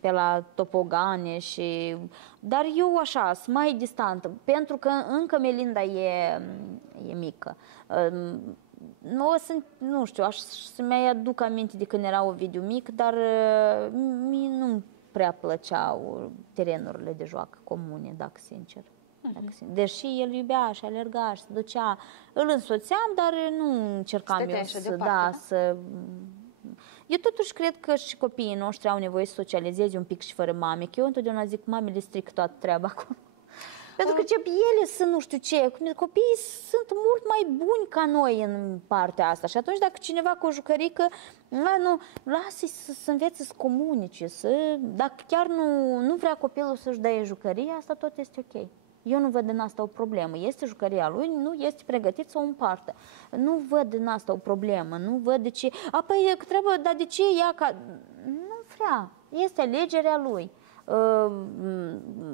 pe la topogane dar eu așa, sunt mai distantă, pentru că încă Melinda e mică. Nu știu, să mi aduc aminte de când era Ovidiu mic, dar mie nu prea plăceau terenurile de joacă comune, dacă sincer. Deși el iubea și alerga și se ducea, îl însoțeam, dar nu încercam eu să... Eu totuși cred că și copiii noștri au nevoie să socializeze un pic și fără mame, că eu întotdeauna zic, mamele stric toată treaba acolo. Pentru că ele sunt nu știu ce, copiii sunt mult mai buni ca noi în partea asta și atunci dacă cineva cu o jucărică, lasă-i să învețe să comunice, dacă chiar nu vrea copilul să-și dea jucărie, asta tot este ok. Eu nu văd în asta o problemă. Este jucăria lui, nu este pregătit să o împartă. Nu văd în asta o problemă, nu văd de ce... Păi, trebuie, dar de ce ea ca... Nu vrea, este alegerea lui.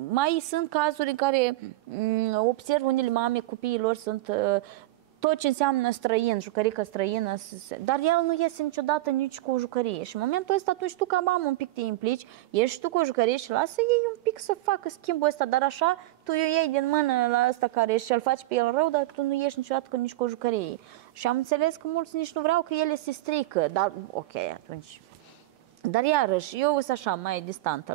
Mai sunt cazuri în care observ unele mame, copiilor sunt tot ce înseamnă străin, jucărică străină, dar el nu iese niciodată nici cu o jucărie. Și în momentul ăsta atunci tu ca mamă un pic te implici, ieși tu cu o jucărie și lasă ei un pic să facă schimbul ăsta, dar așa tu o iei din mână la ăsta care și-l faci pe el rău, dar tu nu ieși niciodată nici cu o jucărie. Și am înțeles că mulți nici nu vreau că ele se strică, dar ok, atunci... Dar iarăși, eu sunt așa mai distantă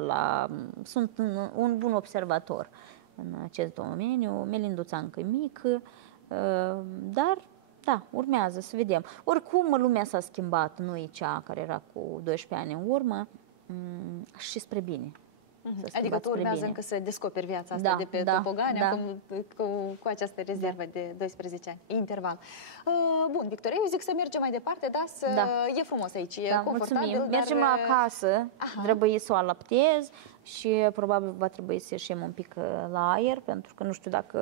sunt un bun observator în acest domeniu, Melinduța încă e mică, dar da, urmează să vedem. Oricum lumea s-a schimbat, nu e cea care era cu 12 ani în urmă și spre bine. Adică tu urmează încă să descoperi viața asta de pe topogane, acum cu această rezervă de 12 ani, interval. Bun, Victoria, eu zic să mergem mai departe, e frumos aici, e confortabil. Mulțumim. Mergem la acasă, trebuie să o alăptez și probabil va trebui să ieșim un pic la aer, pentru că nu știu dacă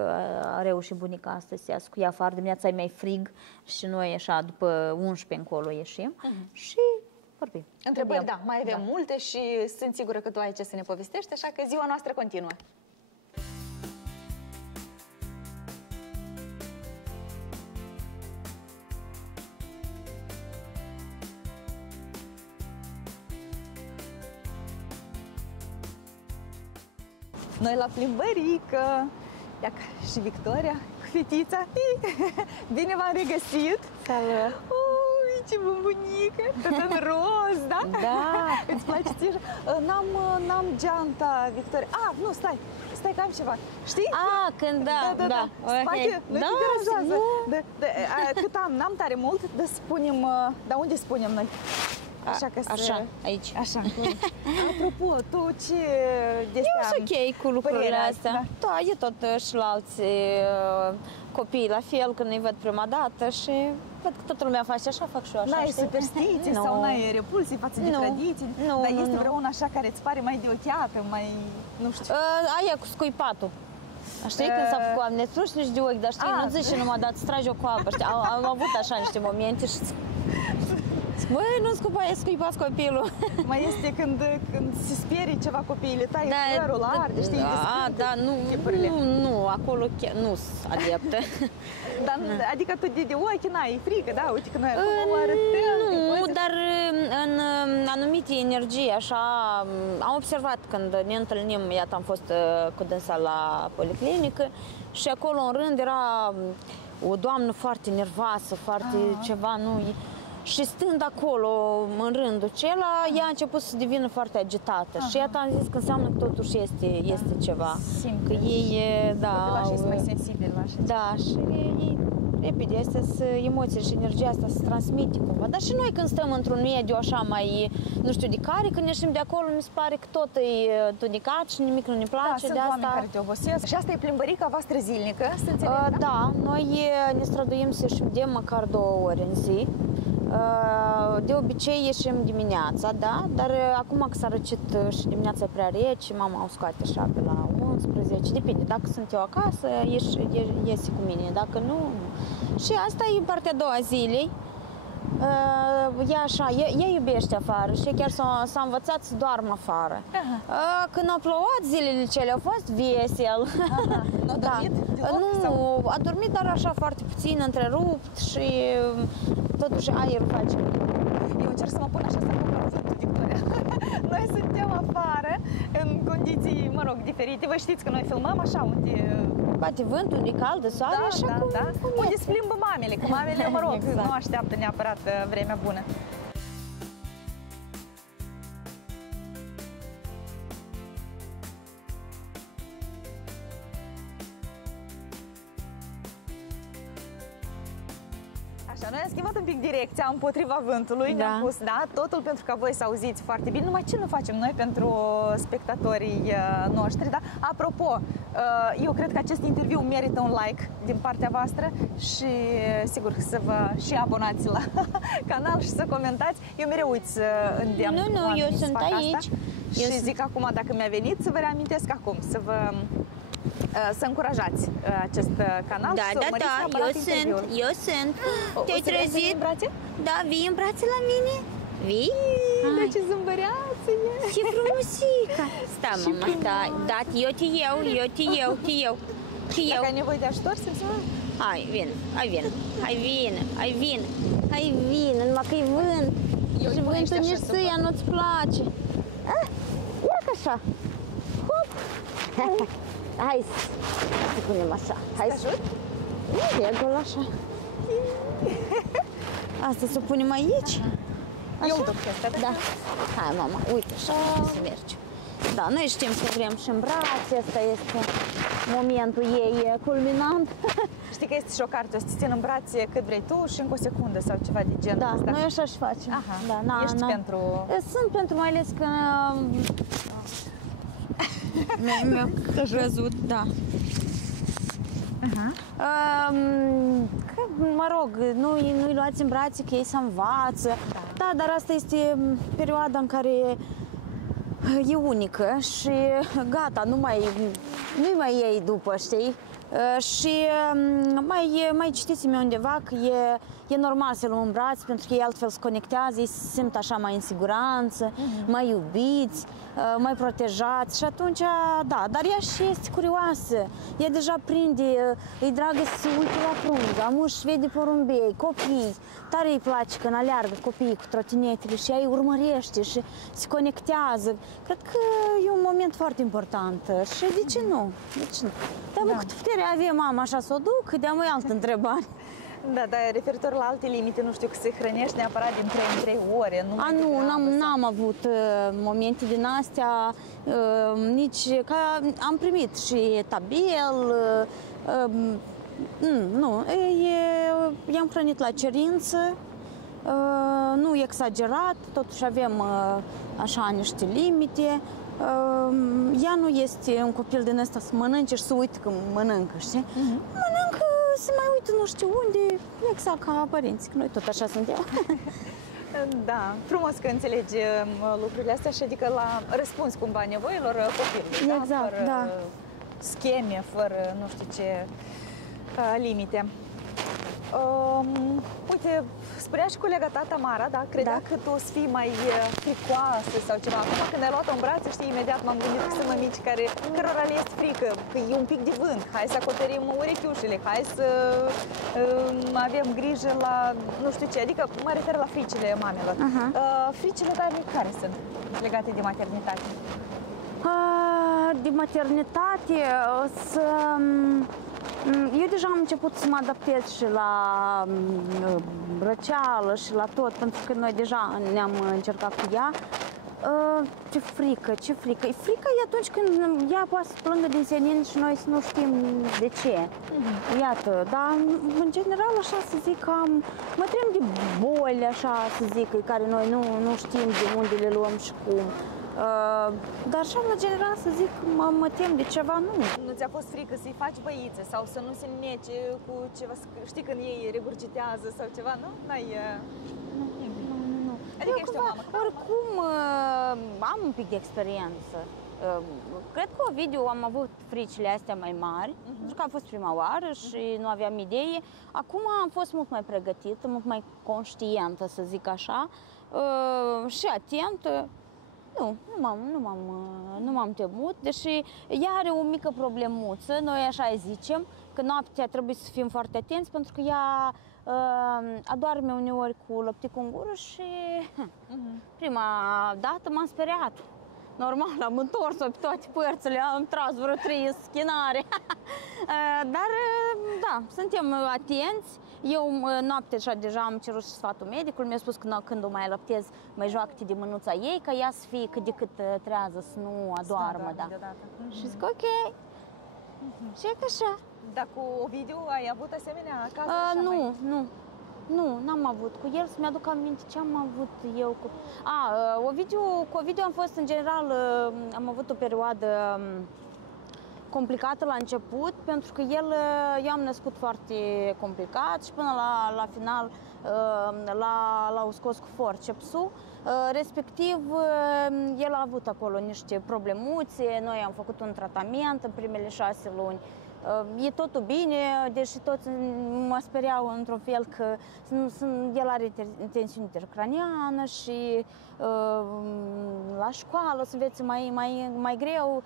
a reușit bunica astăzi să iasă cu ea afară, dimineața e mai frig și noi așa după 11 încolo ieșim și... vorbim. Întrebări, mai avem multe și sunt sigură că tu ai ce să ne povestești, așa că ziua noastră continuă. Noi la plimbărică. Iaca și Victoria cu fetița. Bine v-am regăsit! Salut! Ui, ce bombonică! Tot în roz, da? Da! Îți place ție? N-am geanta, Victoria. Nu, stai că am ceva. Știi? Când da. Spate, nu te deranjează. Nu. Cât am, n-am tare mult, dar spunem, dar unde spunem noi? Așa, aici. Așa. Apropo, tu ce de Eu sunt ok cu lucrurile astea. Da, eu tot și la alți copii la fel, când îi văd prima dată și văd că toată lumea face așa, fac și eu așa. N-ai superstiții sau n-ai repulsii față de tradiții? Dar este vreuna așa care îți pare mai de ochiată, mai, nu știu. Aia cu scuipatul. Știi când s-a făcut amnețuși nici de ochi, dar știi, nu zici și numai dat să tragi o coapă, știi, am avut așa niște momente și băi, nu scuipați copilul. Mai este când se sperie ceva copiii, le tai părul, arde, știi? Da, nu, acolo chiar nu sunt adeptă. Adică tu de ochi n-ai frică, da? Uite că noi acum arătăm. Nu, dar în anumite energii, așa, am observat când ne întâlnim, iată, am fost cu dânsa la policlinică și acolo în rând era o doamnă foarte nervoasă, foarte ceva, nu... Și stând acolo, în rândul acela, ea a început să devină foarte agitată. Și iată am zis că înseamnă că totuși este ceva. Simte. Că ei, da... Copilul așa mai sensibil la așa. Da, și ei, repede, astea emoțiile și energia asta se transmite cumva. Dar și noi când stăm într-un mediu așa mai, nu știu, de care, când ieșim de acolo, mi se pare că tot e tudicat și nimic nu ne place. Da, sunt oameni care te obosesc. Și asta e plimbărica voastră zilnică, să înțeleg, da, noi ne străduim să ieșim de măcar 2 ori în zi. De obicei ieșim dimineața, da? Dar acum că s-a răcit și dimineața e prea rece, mama o scoate așa pe la 11, depinde. Dacă sunt eu acasă, iese cu mine, dacă nu. Și asta e partea a doua zilei. Ea așa, ea iubește afară și chiar s-a învățat să doarmă afară. Când au plouat zilele cele, au fost vesel. Nu a dormit deloc? Nu, a dormit, dar așa foarte puțin, întrerupt și totuși aerul face. Eu încerc să mă pun așa să mă vântul, Victoria. Noi suntem afară, în condiții, mă rog, diferite. Vă știți că noi filmăm așa unde... Bate vântul, e cald, de soare, așa cum unde se plimbă mamele, că mamele, mă rog, nu așteaptă neapărat vremea bună. Așa, noi am schimbat un pic direcția împotriva vântului, ne-am pus, totul pentru ca voi să auziți foarte bine. Numai ce nu facem noi pentru spectatorii noștri, da? Apropo, eu cred că acest interviu merită un like din partea voastră și sigur să vă și abonați la canal și să comentați. Eu mereu uit să îndemn oamenii eu sunt aici. Asta. Și zic acum, dacă mi-a venit, să vă reamintesc acum, să încurajați acest canal și să urmăriți neapărat interviul. Eu sunt. Te-ai trezit? Da, vii în brațe la mine? Vii? Da, ce zâmbăreață e! Ce frumusică! Stai, mama, da, eu te iau. Dacă ai nevoie de ajutor, să-mi spui. Hai, vin, numai că-i vânt. Și vântul nici țâia nu-ți place. Ia că așa. Hop! Hai să punem așa. Hai să ajut? Regul așa. Asta să punem aici? Eu duc chestia. Da. Hai, mama, uite așa, să mergi. Da, noi știm că vrem și în brațe, asta este momentul ei culminant. Știi că este și o carte, o să ți țin în brațe cât vrei tu și încă o secundă sau ceva de genul ăsta. Da, noi așa și facem. Da, ești pentru... Sunt pentru, mai ales că mi-a căzut, da. Că, mă rog, nu-i luați în brațe, că ei se învață. Da, dar asta este perioada în care e unică și gata, nu mai iei după, știi? Și mai citiți-mi undeva că e normal să-l luăm în braț pentru că ei altfel se conectează, ei se simt așa mai în siguranță, mai iubiți, mai protejați și atunci, da, dar ea și este curioasă, ea deja prinde, îi dragă să se uite la frunză, amuși vede porumbei, copii, tare îi place când aleargă copiii cu trotinetele și ea îi urmărește și se conectează. Cred că e un moment foarte important și de ce nu? De ce nu? Dar cât putere avem mama așa să o duc, de-am o altă întrebare. Da, dar referitor la alte limite, nu știu, că se hrănește neapărat din 3 în 3 ore. N-am avut momente din astea, nici că am primit și tabel, nu, i-am hrănit la cerință, nu exagerat, totuși avem așa niște limite. Ea nu este un copil din ăsta să mănânce și să uite că mănâncă, știi? Mănâncă, se mai uită nu știu unde, exact ca părinții, că noi tot așa suntem. Da, frumos că înțelegi lucrurile astea și adică la răspuns cumva nevoilor copilului, exact, fără da. scheme, fără nu știu ce limite. Uite, spunea și colega ta, Tamara, da? Credea că tu o să fii mai fricoasă sau ceva. Acum când ai luat-o în brațe, știi, imediat m-am gândit că sunt mămici cărora le este frică, că e un pic de vânt, hai să acoperim urechiușele, hai să avem grijă la nu știu ce, adică mă refer la fricile mamelor. Fricile tale care sunt legate de maternitate? De maternitate, eu deja am început să mă adaptez și la răceală și la tot, pentru că noi deja ne-am încercat cu ea. Ce frică, ce frică. Frica e atunci când ea poate să plângă din senin și noi să nu știm de ce. Iată, dar în general așa să zic, mă tem de boli, așa să zic, care noi nu știm de unde le luăm și cum. Dar așa, la general, să zic, mă tem de ceva, nu. Nu ți-a fost frică să-i faci băițe sau să nu se nece cu ceva, știi, când ei regurgitează sau ceva, nu? Nu. Adică ești o mamă. Oricum, am un pic de experiență. Cred că Ovidiu am avut fricile astea mai mari, pentru că a fost prima oară și nu aveam idee. Acum am fost mult mai pregătită, mult mai conștientă, să zic așa, și atentă. Nu m-am temut, deși ea are o mică problemuță, noi așa îi zicem, că noaptea trebuie să fim foarte atenți pentru că ea adorme uneori cu lăpticul în gură și prima dată m-am speriat. Normal, am întors-o pe toate părțile, am tras vreo 3 schinare. Dar, da, suntem atenți. Eu noapte deja am cerut și sfatul medicului, mi-a spus că când o mai alăptez, mai joacă de mânuța ei, ca ea să fie cât de cât trează, să nu adoarmă. Da. Și zic, ok. Și e că așa. Dar cu Ovidiu ai avut asemenea cazuri? Nu, n-am avut cu el, să-mi aduc aminte ce am avut eu cu... Cu Ovidiu am fost în general, am avut o perioadă complicată la început, pentru că eu am născut foarte complicat și până la final l-au scos cu forcepsul, respectiv el a avut acolo niște problemuțe, noi am făcut un tratament în primele 6 luni. E totul bine, deși toți mă speriau într-un fel că el are tensiune intercraniană și la școală o să învețe mai greu.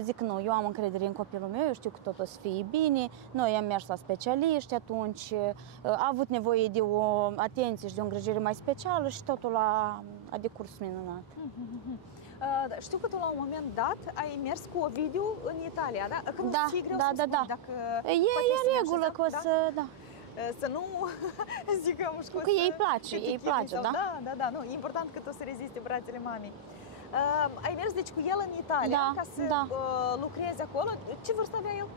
Zic nu, eu am încredere în copilul meu, eu știu că tot o să fie bine. Noi am mers la specialiști atunci, a avut nevoie de o atenție și de o îngrijire mai specială și totul a decurs minunat. Știu că tu la un moment dat ai mers cu Ovidiu în Italia, da? Că nu ți-e greu să spui dacă... E regulă că o să... Da. Să nu zicăm că ei place, da? Da, nu, e important că tu să reziste brațele mamei. Ai mers deci cu el în Italia ca să lucrezi acolo. Ce vârstă avea el?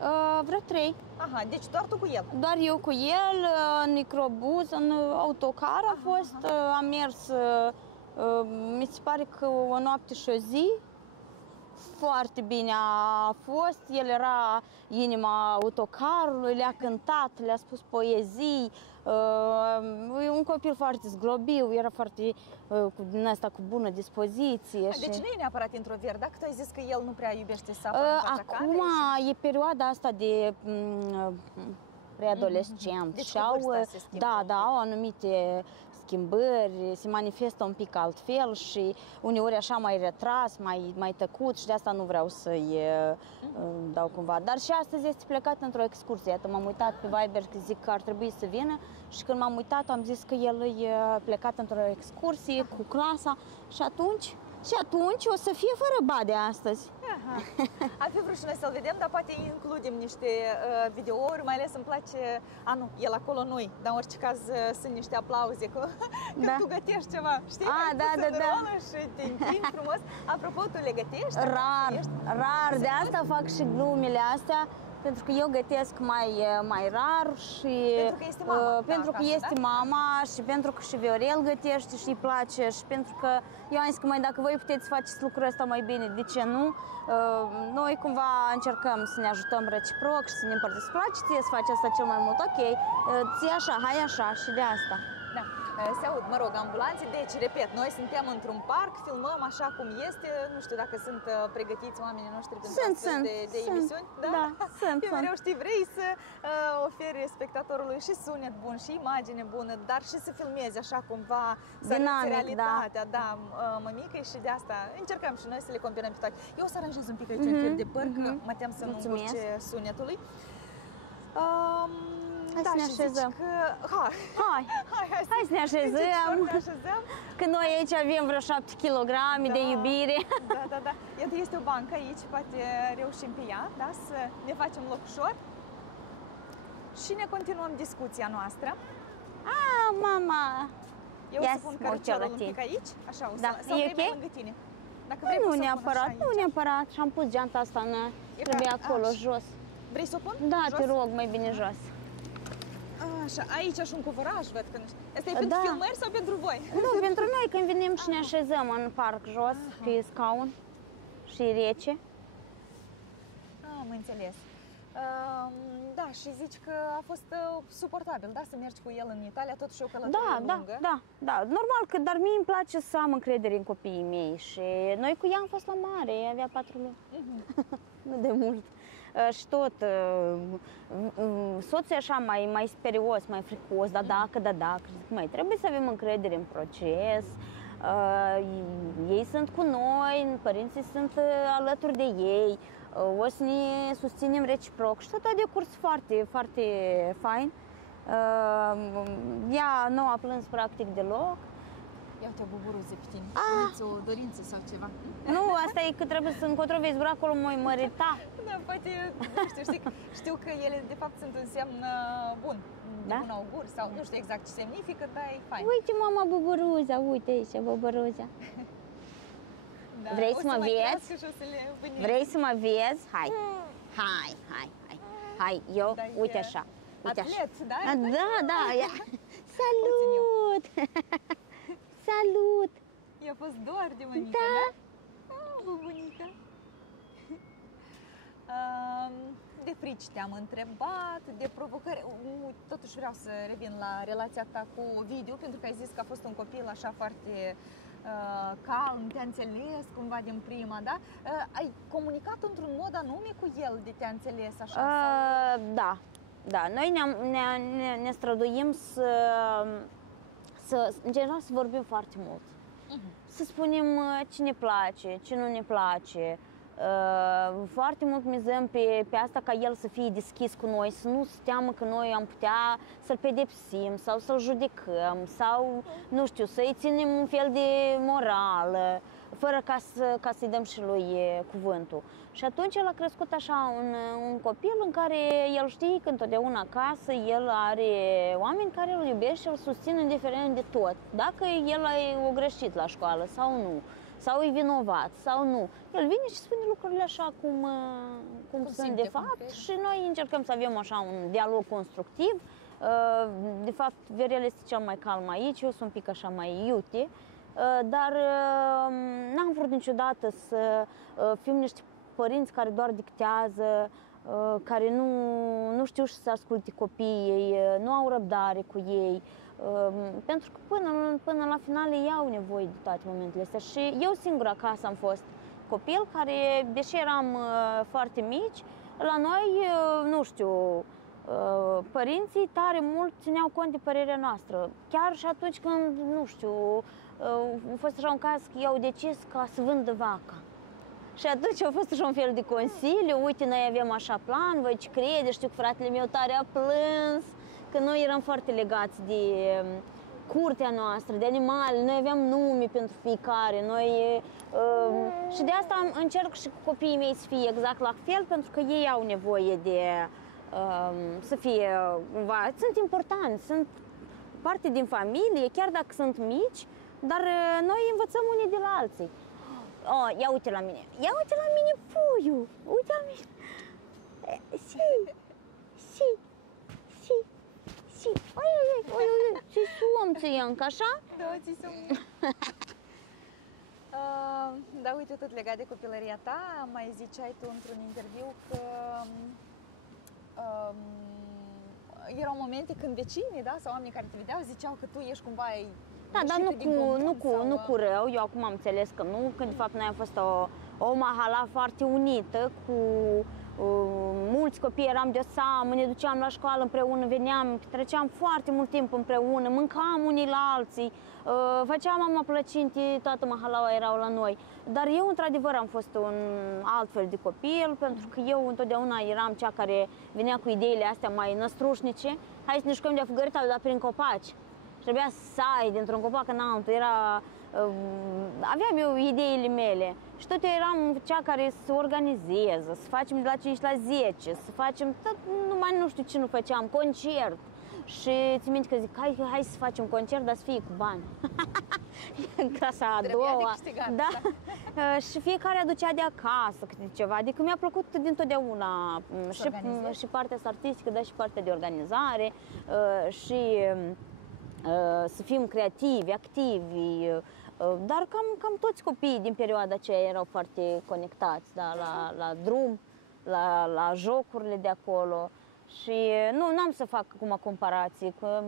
Vreo 3. Aha, deci doar tu cu el? Doar eu cu el, în microbuz, în autocar a fost, am mers, mi se pare că o noapte și o zi. Foarte bine a fost, el era inima autocarului, le-a cântat, le-a spus poezii, un copil foarte zglobiu, era foarte din asta cu bună dispoziție. Deci nu e neapărat introvert, dacă tu ai zis că el nu prea iubește să apară în fața Acum e perioada asta de preadolescent. Deci Și cu au, vârsta se schimbă un pic. au anumite schimbări, se manifestă un pic altfel și uneori așa mai retras, mai tăcut și de asta nu vreau să-i dau cumva. Dar și astăzi este plecat într-o excursie. Iată, m-am uitat pe Viber că zic că ar trebui să vină și când m-am uitat am zis că el e plecat într-o excursie cu clasa și atunci o să fie fără bade astăzi. Aha. Ar fi vrut și noi să-l vedem, dar poate includem niște videouri, mai ales îmi place, nu, el acolo nu-i, dar în orice caz sunt niște aplauze când tu gătești ceva, știi? Da. Și te închini frumos. Apropo, tu le gătești? Rar, de asta fac și glumele astea, pentru că eu gătesc mai rar și pentru că este mama, pentru că este mama și pentru că și Viorel gătește și îi place și pentru că eu am zis că dacă voi puteți face lucrul ăsta mai bine, de ce nu? Noi cumva încercăm să ne ajutăm reciproc și să ne împărțim. Îți place ție să faci asta cel mai mult? Ok, ție așa, hai așa și de asta. Da. Se aud, mă rog, ambulanțe, deci, repet, noi suntem într-un parc, filmăm așa cum este, nu știu dacă sunt pregătiți oamenii noștri pentru astfel de emisiuni. Da, sunt. Mereu știi, vrei să oferi spectatorului și sunet bun, și imagine bună, dar și să filmezi așa cumva, să arăți realitatea, mămică, și de asta încercăm și noi să le combinăm pe toate. Eu o să aranjez un pic aici un fel de păr, că mă tem să nu încurce sunetului. Hai să ne așezăm. Hai să ne așezăm. Că noi aici avem vreo 7 kg de iubire. Da. Iată, este o bancă aici, poate reușim pe ea, da? Să ne facem loc ușor și ne continuăm discuția noastră. Mama! Eu o să pun căruciorul un pic aici, așa, sau vrei mai lângă tine? Dacă vrei, nu neapărat, și-am pus geanta asta, trebuie acolo, jos. Vrei să o pun? Da, te rog, mai bine jos. Așa, aici și un cuvăraș, văd că nu știu. Asta e pentru filmări sau pentru voi? Nu, pentru noi când venim și ne așezăm în parc jos, pe scaun și e rece. Am înțeles. Da, și zici că a fost suportabil, da, să mergi cu el în Italia, totuși o călătorie lungă. Da, normal, dar mie îmi place să am încredere în copiii mei și noi cu ea am fost la mare, ea avea 4 luni, nu de mult. Și tot, soțul e așa mai sperios, mai fricos, dacă, zic, mai trebuie să avem încredere în proces, ei sunt cu noi, părinții sunt alături de ei, o să ne susținem reciproc și tot a decurs foarte, foarte fain. Ea nu a plâns practic deloc. Ia uite o buburuze pe tine, aveți o dorință sau ceva? Nu, asta e că trebuie să încotro vezi zbura acolo mai mărita. Da, poate, nu știu că ele de fapt sunt un semn bun, de bun augur sau nu știu exact ce semnifică, dar e fain. Uite mama buburuza, uite aici buburuza. Da, vrei să mă vezi? Vrei să mă vezi? Hai, eu, uite așa. Atlet, da? Da, ia. Salut! Salut! I-a fost dor de mămică, da? Bubunica! De frici te-am întrebat, de provocări. Totuși vreau să revin la relația ta cu Ovidiu, pentru că ai zis că a fost un copil așa foarte calm, te-a înțeles cumva din prima, da? Ai comunicat într-un mod anume cu el de te-a înțeles așa? Da, noi ne străduim în general să vorbim foarte mult. Să spunem ce ne place, ce nu ne place. Foarte mult mizăm pe asta ca el să fie deschis cu noi, să nu se teamă că noi am putea să-l pedepsim sau să-l judecăm sau, nu știu, să-i ținem un fel de morală, fără ca să-i dăm și lui cuvântul. Și atunci el a crescut așa un copil în care el știe că întotdeauna acasă el are oameni care îl iubesc și îl susțin indiferent de tot. Dacă el a greșit la școală sau nu, sau e vinovat sau nu, el vine și spune lucrurile așa cum sunt de fapt și noi încercăm să avem așa un dialog constructiv. De fapt, Viorel este cel mai calm aici, eu sunt un pic așa mai iute, dar n-am vrut niciodată să fim niște părinți care doar dictează, care nu știu să asculte copiii, nu au răbdare cu ei, pentru că până la final ei au nevoie de toate momentele astea. Și eu singură acasă am fost copil care, deși eram foarte mici, la noi, nu știu, Părinții tare mult țineau cont de părerea noastră. Chiar și atunci când, nu știu, a fost așa un caz că i-au decis ca să vândă vaca. Și atunci a fost așa un fel de consiliu, uite, noi avem așa plan, voi ce crede, știu că fratele meu tare a plâns, că noi eram foarte legați de curtea noastră, de animale, noi aveam nume pentru fiecare, și de asta încerc și cu copiii mei să fie exact la fel, pentru că ei au nevoie de să fie, sunt importanți, sunt parte din familie, chiar dacă sunt mici, dar noi învățăm unii de la alții. Oh, ia uite la mine, puiul, uite la mine. Si. Oi, ce somn încă, așa? Da, ți somn. Da, uite, tot legat de copilăria ta, mai ziceai tu într-un interviu că erau momente când vecinii, da, sau oamenii care te vedeau ziceau că tu ești cumva da, dar nu cu rău, eu acum am înțeles că nu, că de fapt noi am fost o mahala foarte unită, cu mulți copii, eram de seamă, ne duceam la școală împreună, veneam, treceam foarte mult timp împreună, mâncam unii la alții, făceam mama plăcinte, toată mahalaua erau la noi. Dar eu, într-adevăr, am fost un alt fel de copil, pentru că eu întotdeauna eram cea care venea cu ideile astea mai năstrușnice. Hai să ne jucăm de fugărița, dar prin copaci. Trebuia să sai dintr-un copac în altul, aveam eu ideile mele și tot eu eram cea care să organizeze, să facem de la 5 la 10, să facem tot, nu știu ce nu făceam, concert. Și ți minte că zic, hai să facem concert, dar să fie cu bani. În clasa a doua. Da. Și fiecare aducea de acasă câte ceva. Adică mi-a plăcut dintotdeauna și partea artistică, dar și partea de organizare și să fim creativi, activi, dar cam toți copiii din perioada aceea erau foarte conectați, da, la drum, la jocurile de acolo. Și n-am să fac acum comparații, că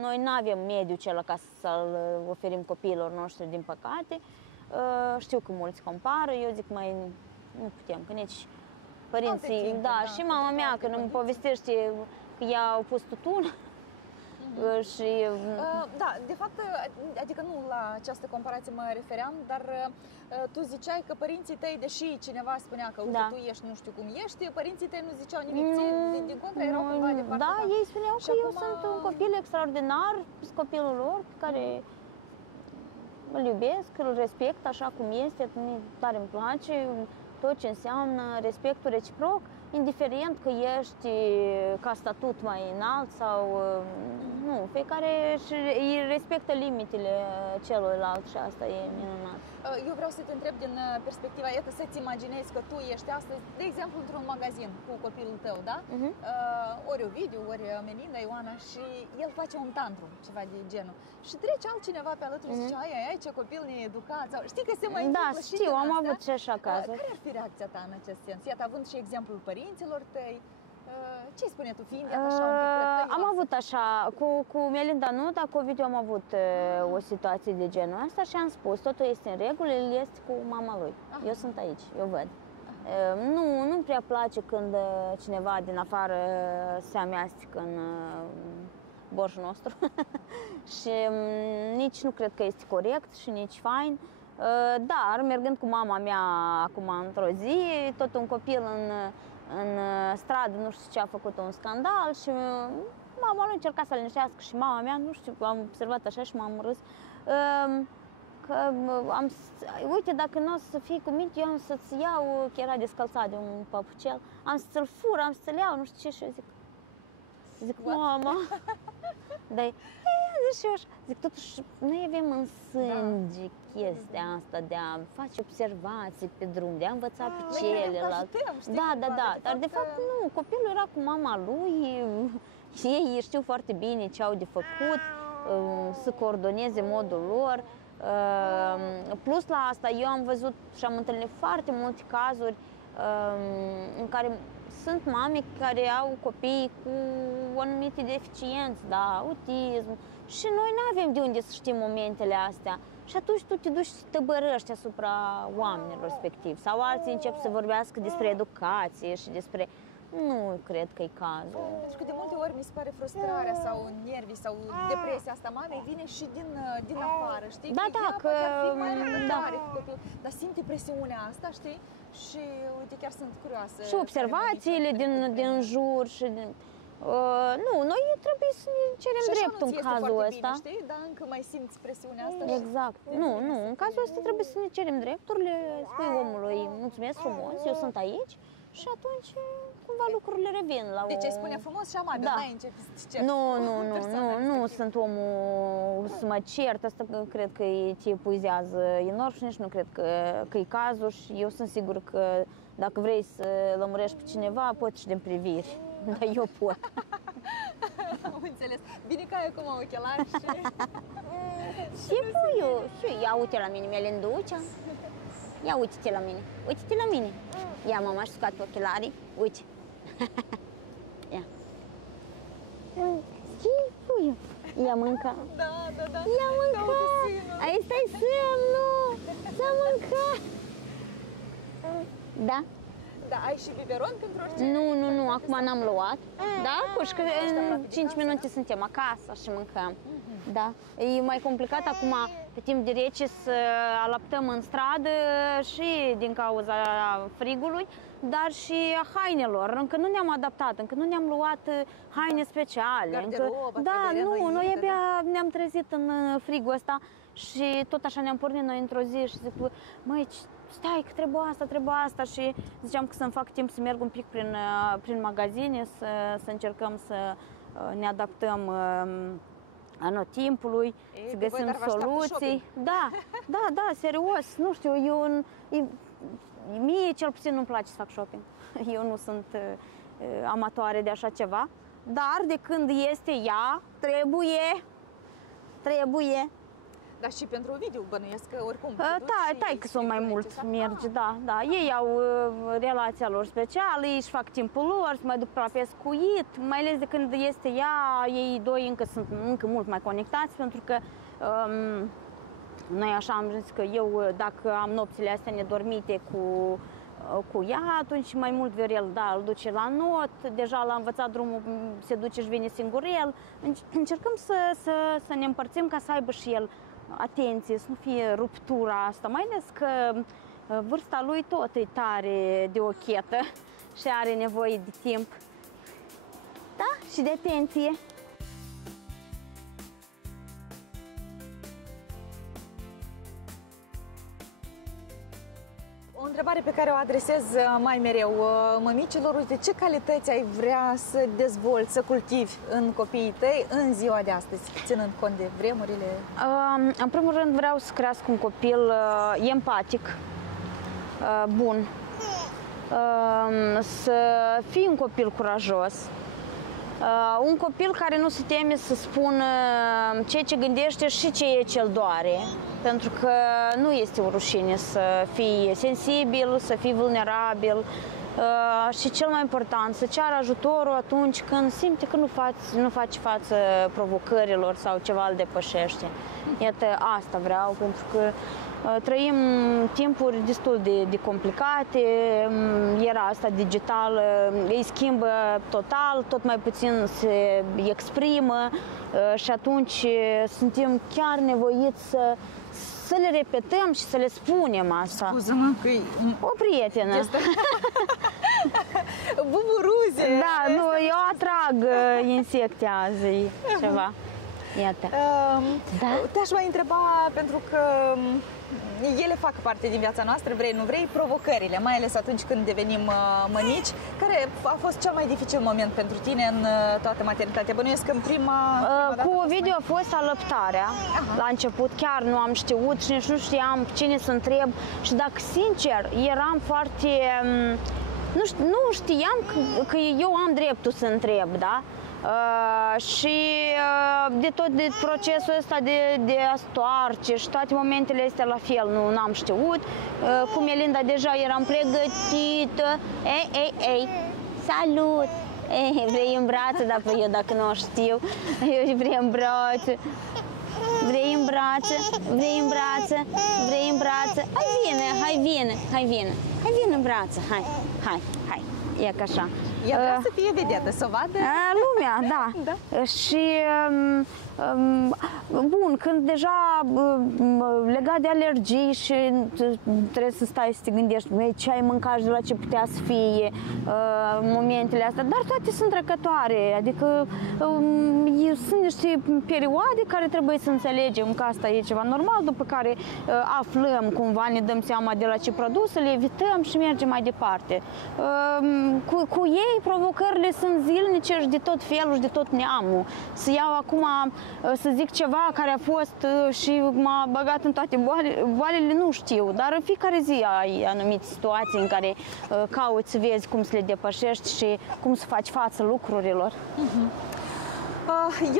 noi nu avem mediul cel ca să-l oferim copiilor noștri, din păcate. Știu că mulți compară, eu zic mai nu putem, că nici părinții, și mama mea când îmi povestește că ea au pus tutun. Și... Da, de fapt, adică nu la această comparație mă refeream, dar tu ziceai că părinții tăi, deși cineva spunea că uite, tu ești nu știu cum ești, părinții tăi nu ziceau nimic, din contră erau cumva de partea ta. Ei spuneau că eu sunt un copil extraordinar, copilul lor, pe care îl iubesc, îl respect așa cum este, tare îmi place tot ce înseamnă respectul reciproc, indiferent că ești ca statut mai înalt sau nu, fiecare îi respectă limitele celuilalt și asta e minunat. Eu vreau să te întreb din perspectiva, iată, să-ți imaginezi că tu ești astăzi, de exemplu, într-un magazin cu copilul tău, da? Ori Ovidiu, ori Melinda, Ioana, și el face un tantrum, ceva de genul. Și trece altcineva pe alături și zice, ai, ce copil needucat, sau știi că se mai întâmplă și din am avut și așa cazuri. Care ar fi reacția ta în acest sens? Iată, având și exemplul părinților tăi, ce spune tu, fiind așa un pic treptăioasă? Am avut așa, cu Melinda nu, dar cu Ovidiu am avut o situație de genul ăsta și am spus, totul este în regulă, el este cu mama lui. Eu sunt aici, eu văd. Nu-mi prea place când cineva din afară se amestecă în borșul nostru și nici nu cred că este corect și nici fain. Dar, mergând cu mama mea acum într-o zi, tot un copil în stradă, nu știu ce a făcut un scandal și mama lui încerca să-l liniștească și mama mea, nu știu, am observat așa și m-am râs, că uite, dacă nu o să fii cu minte, eu am să-ți iau, că era descălțat de un papucel, am să-ți-l fur, am să-ți-l iau, nu știu ce, și eu zic, mama, dar zic, totuși, noi avem în sânge chestia asta de a face observații pe drum, de a învăța pe celălalt. Da, dar de fapt nu, copilul era cu mama lui, ei știu foarte bine ce au de făcut, să coordoneze modul lor. Plus la asta, eu am văzut și am întâlnit foarte multe cazuri în care sunt mame care au copii cu anumite deficiențe, autism, și noi nu avem de unde să știm momentele astea. Și atunci tu te duci să te bărăști asupra oamenilor respectiv. Sau alții încep să vorbească despre educație și despre... Nu cred că e cazul. Pentru că de multe ori mi se pare frustrarea sau nervii sau depresia asta mamei vine și din afară, știi? Da, da, ea că... poate ar fi mai răbdătoare cu copilul, dar simte presiunea asta, știi? Și uite, chiar sunt curioasă. Și observațiile din jur și din... nu, noi trebuie să ne cerem dreptul în cazul ăsta. Bine, știi? Dar încă mai simți presiunea asta. Exact. Nu, în cazul ăsta trebuie să ne cerem drepturile, spui omului, mulțumesc frumos, eu sunt aici și atunci cumva lucrurile revin la Deci îi spune frumos și amabil, Da. n-ai început să te ceri. Nu sunt omul să mă cert, asta cred că te epuizează enorm și nici nu cred că e cazul și eu sunt sigur că dacă vrei să lămurești pe cineva, poți și din priviri. Dar eu pot. Am înțeles. Bine că ai acum ochelari și... Și puiu, și ia uite la mine, Melinducea. Ia uite-te la mine, uite-te la mine. Ia, mama, și scoate ochelarii, uite. Ia. Și puiu, ia mânca. Da. Ia mânca. Aici stai semnul. S-a mâncat. Da? Da, ai și biberon pentru orice? Nu, acum n-am luat. Da? Că în 5 minute suntem acasă și mâncăm. Da. E mai complicat acum, pe timp de rece, să alăptăm în stradă și din cauza frigului, dar și a hainelor. Încă nu ne-am adaptat, încă nu ne-am luat haine speciale. Garderoba, Noi abia ne-am trezit în frigul ăsta și tot așa ne-am pornit noi într-o zi și zic, măi, stai că trebuie asta și ziceam că să-mi fac timp să merg un pic prin magazine, să încercăm să ne adaptăm anotimpului, să găsim soluții. Da, serios, nu știu, mie cel puțin nu-mi place să fac shopping. Eu nu sunt amatoare de așa ceva, dar de când este ea, trebuie. Dar și pentru Ovidiu bănuiesc că oricum... Taică-s-o mai mult merge, da. Ei au relația lor specială, ei își fac timpul lor, se mai duc la pescuit, mai ales de când este ea, ei doi încă sunt mult mai conectați, pentru că noi așa am zis că eu, dacă am nopțile astea nedormite cu ea, atunci mai mult viorel, îl duce la not, deja l-a învățat drumul, se duce și vine singurel. Încercăm să ne împărțim ca să aibă și el atenție, să nu fie ruptura asta, mai ales că vârsta lui tot e tare de ochetă și are nevoie de timp. Da? Și de atenție. O întrebare pe care o adresez mai mereu mămicilor, uite, ce calități ai vrea să dezvolți, să cultivi în copiii tăi în ziua de astăzi, ținând cont de vremurile? În primul rând vreau să crească un copil empatic, bun, să fie un copil curajos, un copil care nu se teme să spună ceea ce gândește și ceea ce îl doare. Pentru că nu este o rușine să fii sensibil, să fii vulnerabil și cel mai important, să ceară ajutorul atunci când simte că nu faci față provocărilor sau ceva îl depășește. Iată, asta vreau, pentru că trăim timpuri destul de complicate, era asta digitală, îi schimbă total, tot mai puțin se exprimă și atunci suntem chiar nevoiți să le repetăm și să le spunem asta. Scuză-mă că o prietenă. Buburuze! Da, nu, eu atrag insecte azi, ceva. Iată. Te-aș mai întreba, pentru că ele fac parte din viața noastră, vrei, nu vrei, provocările, mai ales atunci când devenim mămici. Care a fost cel mai dificil moment pentru tine în toată maternitatea? Bănuiesc că în prima cu Ovidiu a fost alăptarea. La început chiar nu am știut și nici nu știam cine să întreb. Și dacă sincer, eram foarte... Nu știam că eu am dreptul să întreb, da? Și de tot de procesul ăsta de a stoarce și toate momentele astea la fel, nu am știut. Cu Melinda deja eram pregătită. Ei, salut! Vrei în brațe? Eu dacă nu o știu, eu vrei în brațe. Vrei în brațe? Vrei în brațe? Vrei în brațe? Hai vine în brațe, hai. E ca așa. Ea vrea să fie vedetă, să o vadă lumea, da. Și bun, când deja legat de alergii și trebuie să stai să te gândești ce ai mâncat și de la ce putea să fie momentele astea, dar toate sunt trecătoare, adică sunt niște perioade care trebuie să înțelegem că asta e ceva normal, după care aflăm cumva, ne dăm seama de la ce produse, le evităm și mergem mai departe. Cu ei provocările sunt zilnice și de tot felul și de tot neamul. Să iau acum, să zic ceva care a fost și m-a băgat în toate boalele, nu știu, dar în fiecare zi ai anumite situații în care cauți să vezi cum să le depășești și cum să faci față lucrurilor.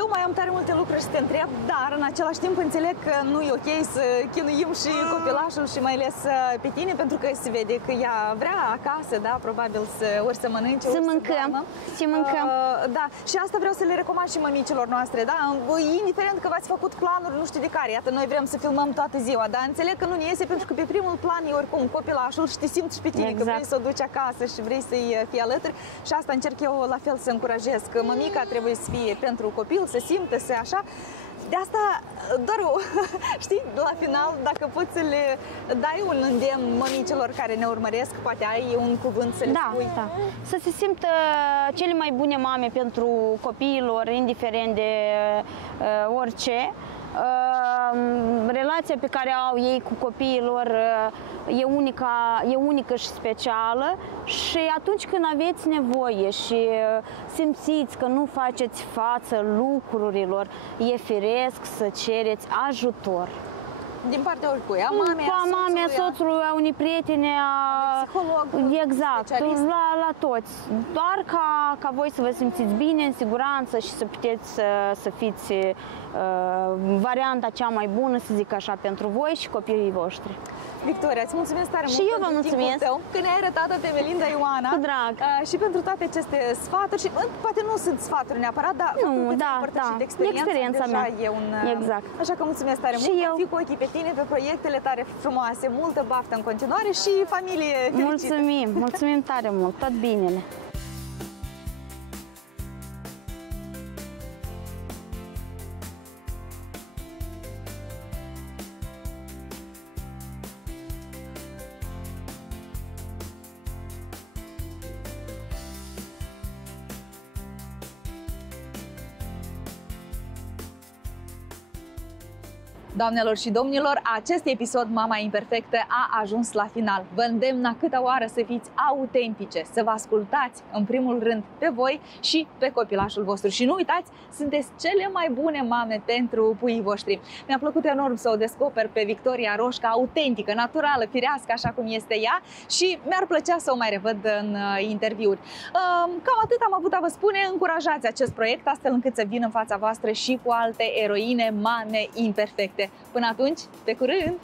Eu mai am tare multe lucruri să te întreb, dar în același timp înțeleg că nu e ok să chinuim și copilașul și mai ales pe tine, pentru că se vede că ea vrea acasă, da, probabil ori să mănânce, să mâncăm, să mâncăm. Da, și asta vreau să le recomand și mămicilor noastre, da, indiferent că v-ați făcut planuri nu știu de care, iată, noi vrem să filmăm toată ziua, dar înțeleg că nu ne iese pentru că pe primul plan e oricum copilașul și te simți și pe tine, că vrei să o duci acasă și vrei să-i fii alături și asta încerc eu la fel să încurajez, că mămica trebuie să fie pentru copil, să simtă, să așa. De asta, doar știi, la final, dacă poți să le dai un îndemn mămicilor care ne urmăresc, poate ai un cuvânt să le spui. Da, să se simtă cele mai bune mame pentru copiilor, indiferent de orice. Relația pe care au ei cu copiilor e unică și specială și atunci când aveți nevoie și simțiți că nu faceți față lucrurilor, e firesc să cereți ajutor. Din partea oricui, a mamei, a soțului, a unei prietene, a psiholog, exact, la toți. Doar ca voi să vă simțiți bine, în siguranță și să puteți să fiți varianta cea mai bună, să zic așa, pentru voi și copiii voștri. Victoria, îți mulțumesc tare mult eu vă mulțumesc tău, că ne-ai arătat pe Melinda Ioana. Cu drag. Și pentru toate aceste sfaturi și poate nu sunt sfaturi neapărat, dar de experiența mea. E un, exact. Așa că mulțumesc tare mult. Eu. Fii cu ochii pe tine, pe proiectele tare frumoase, multă baftă în continuare și familie fericită. Mulțumim tare mult, tot binele. Doamnelor și domnilor, acest episod Mama Imperfectă a ajuns la final. Vă îndemn a câta oară să fiți autentice, să vă ascultați în primul rând pe voi și pe copilașul vostru. Și nu uitați, sunteți cele mai bune mame pentru puii voștri. Mi-a plăcut enorm să o descoper pe Victoria Roșca, autentică, naturală, firească, așa cum este ea și mi-ar plăcea să o mai revăd în interviuri. Cam atât am avut a vă spune, încurajați acest proiect astfel încât să vină în fața voastră și cu alte eroine, mame imperfecte. Până atunci, pe curând!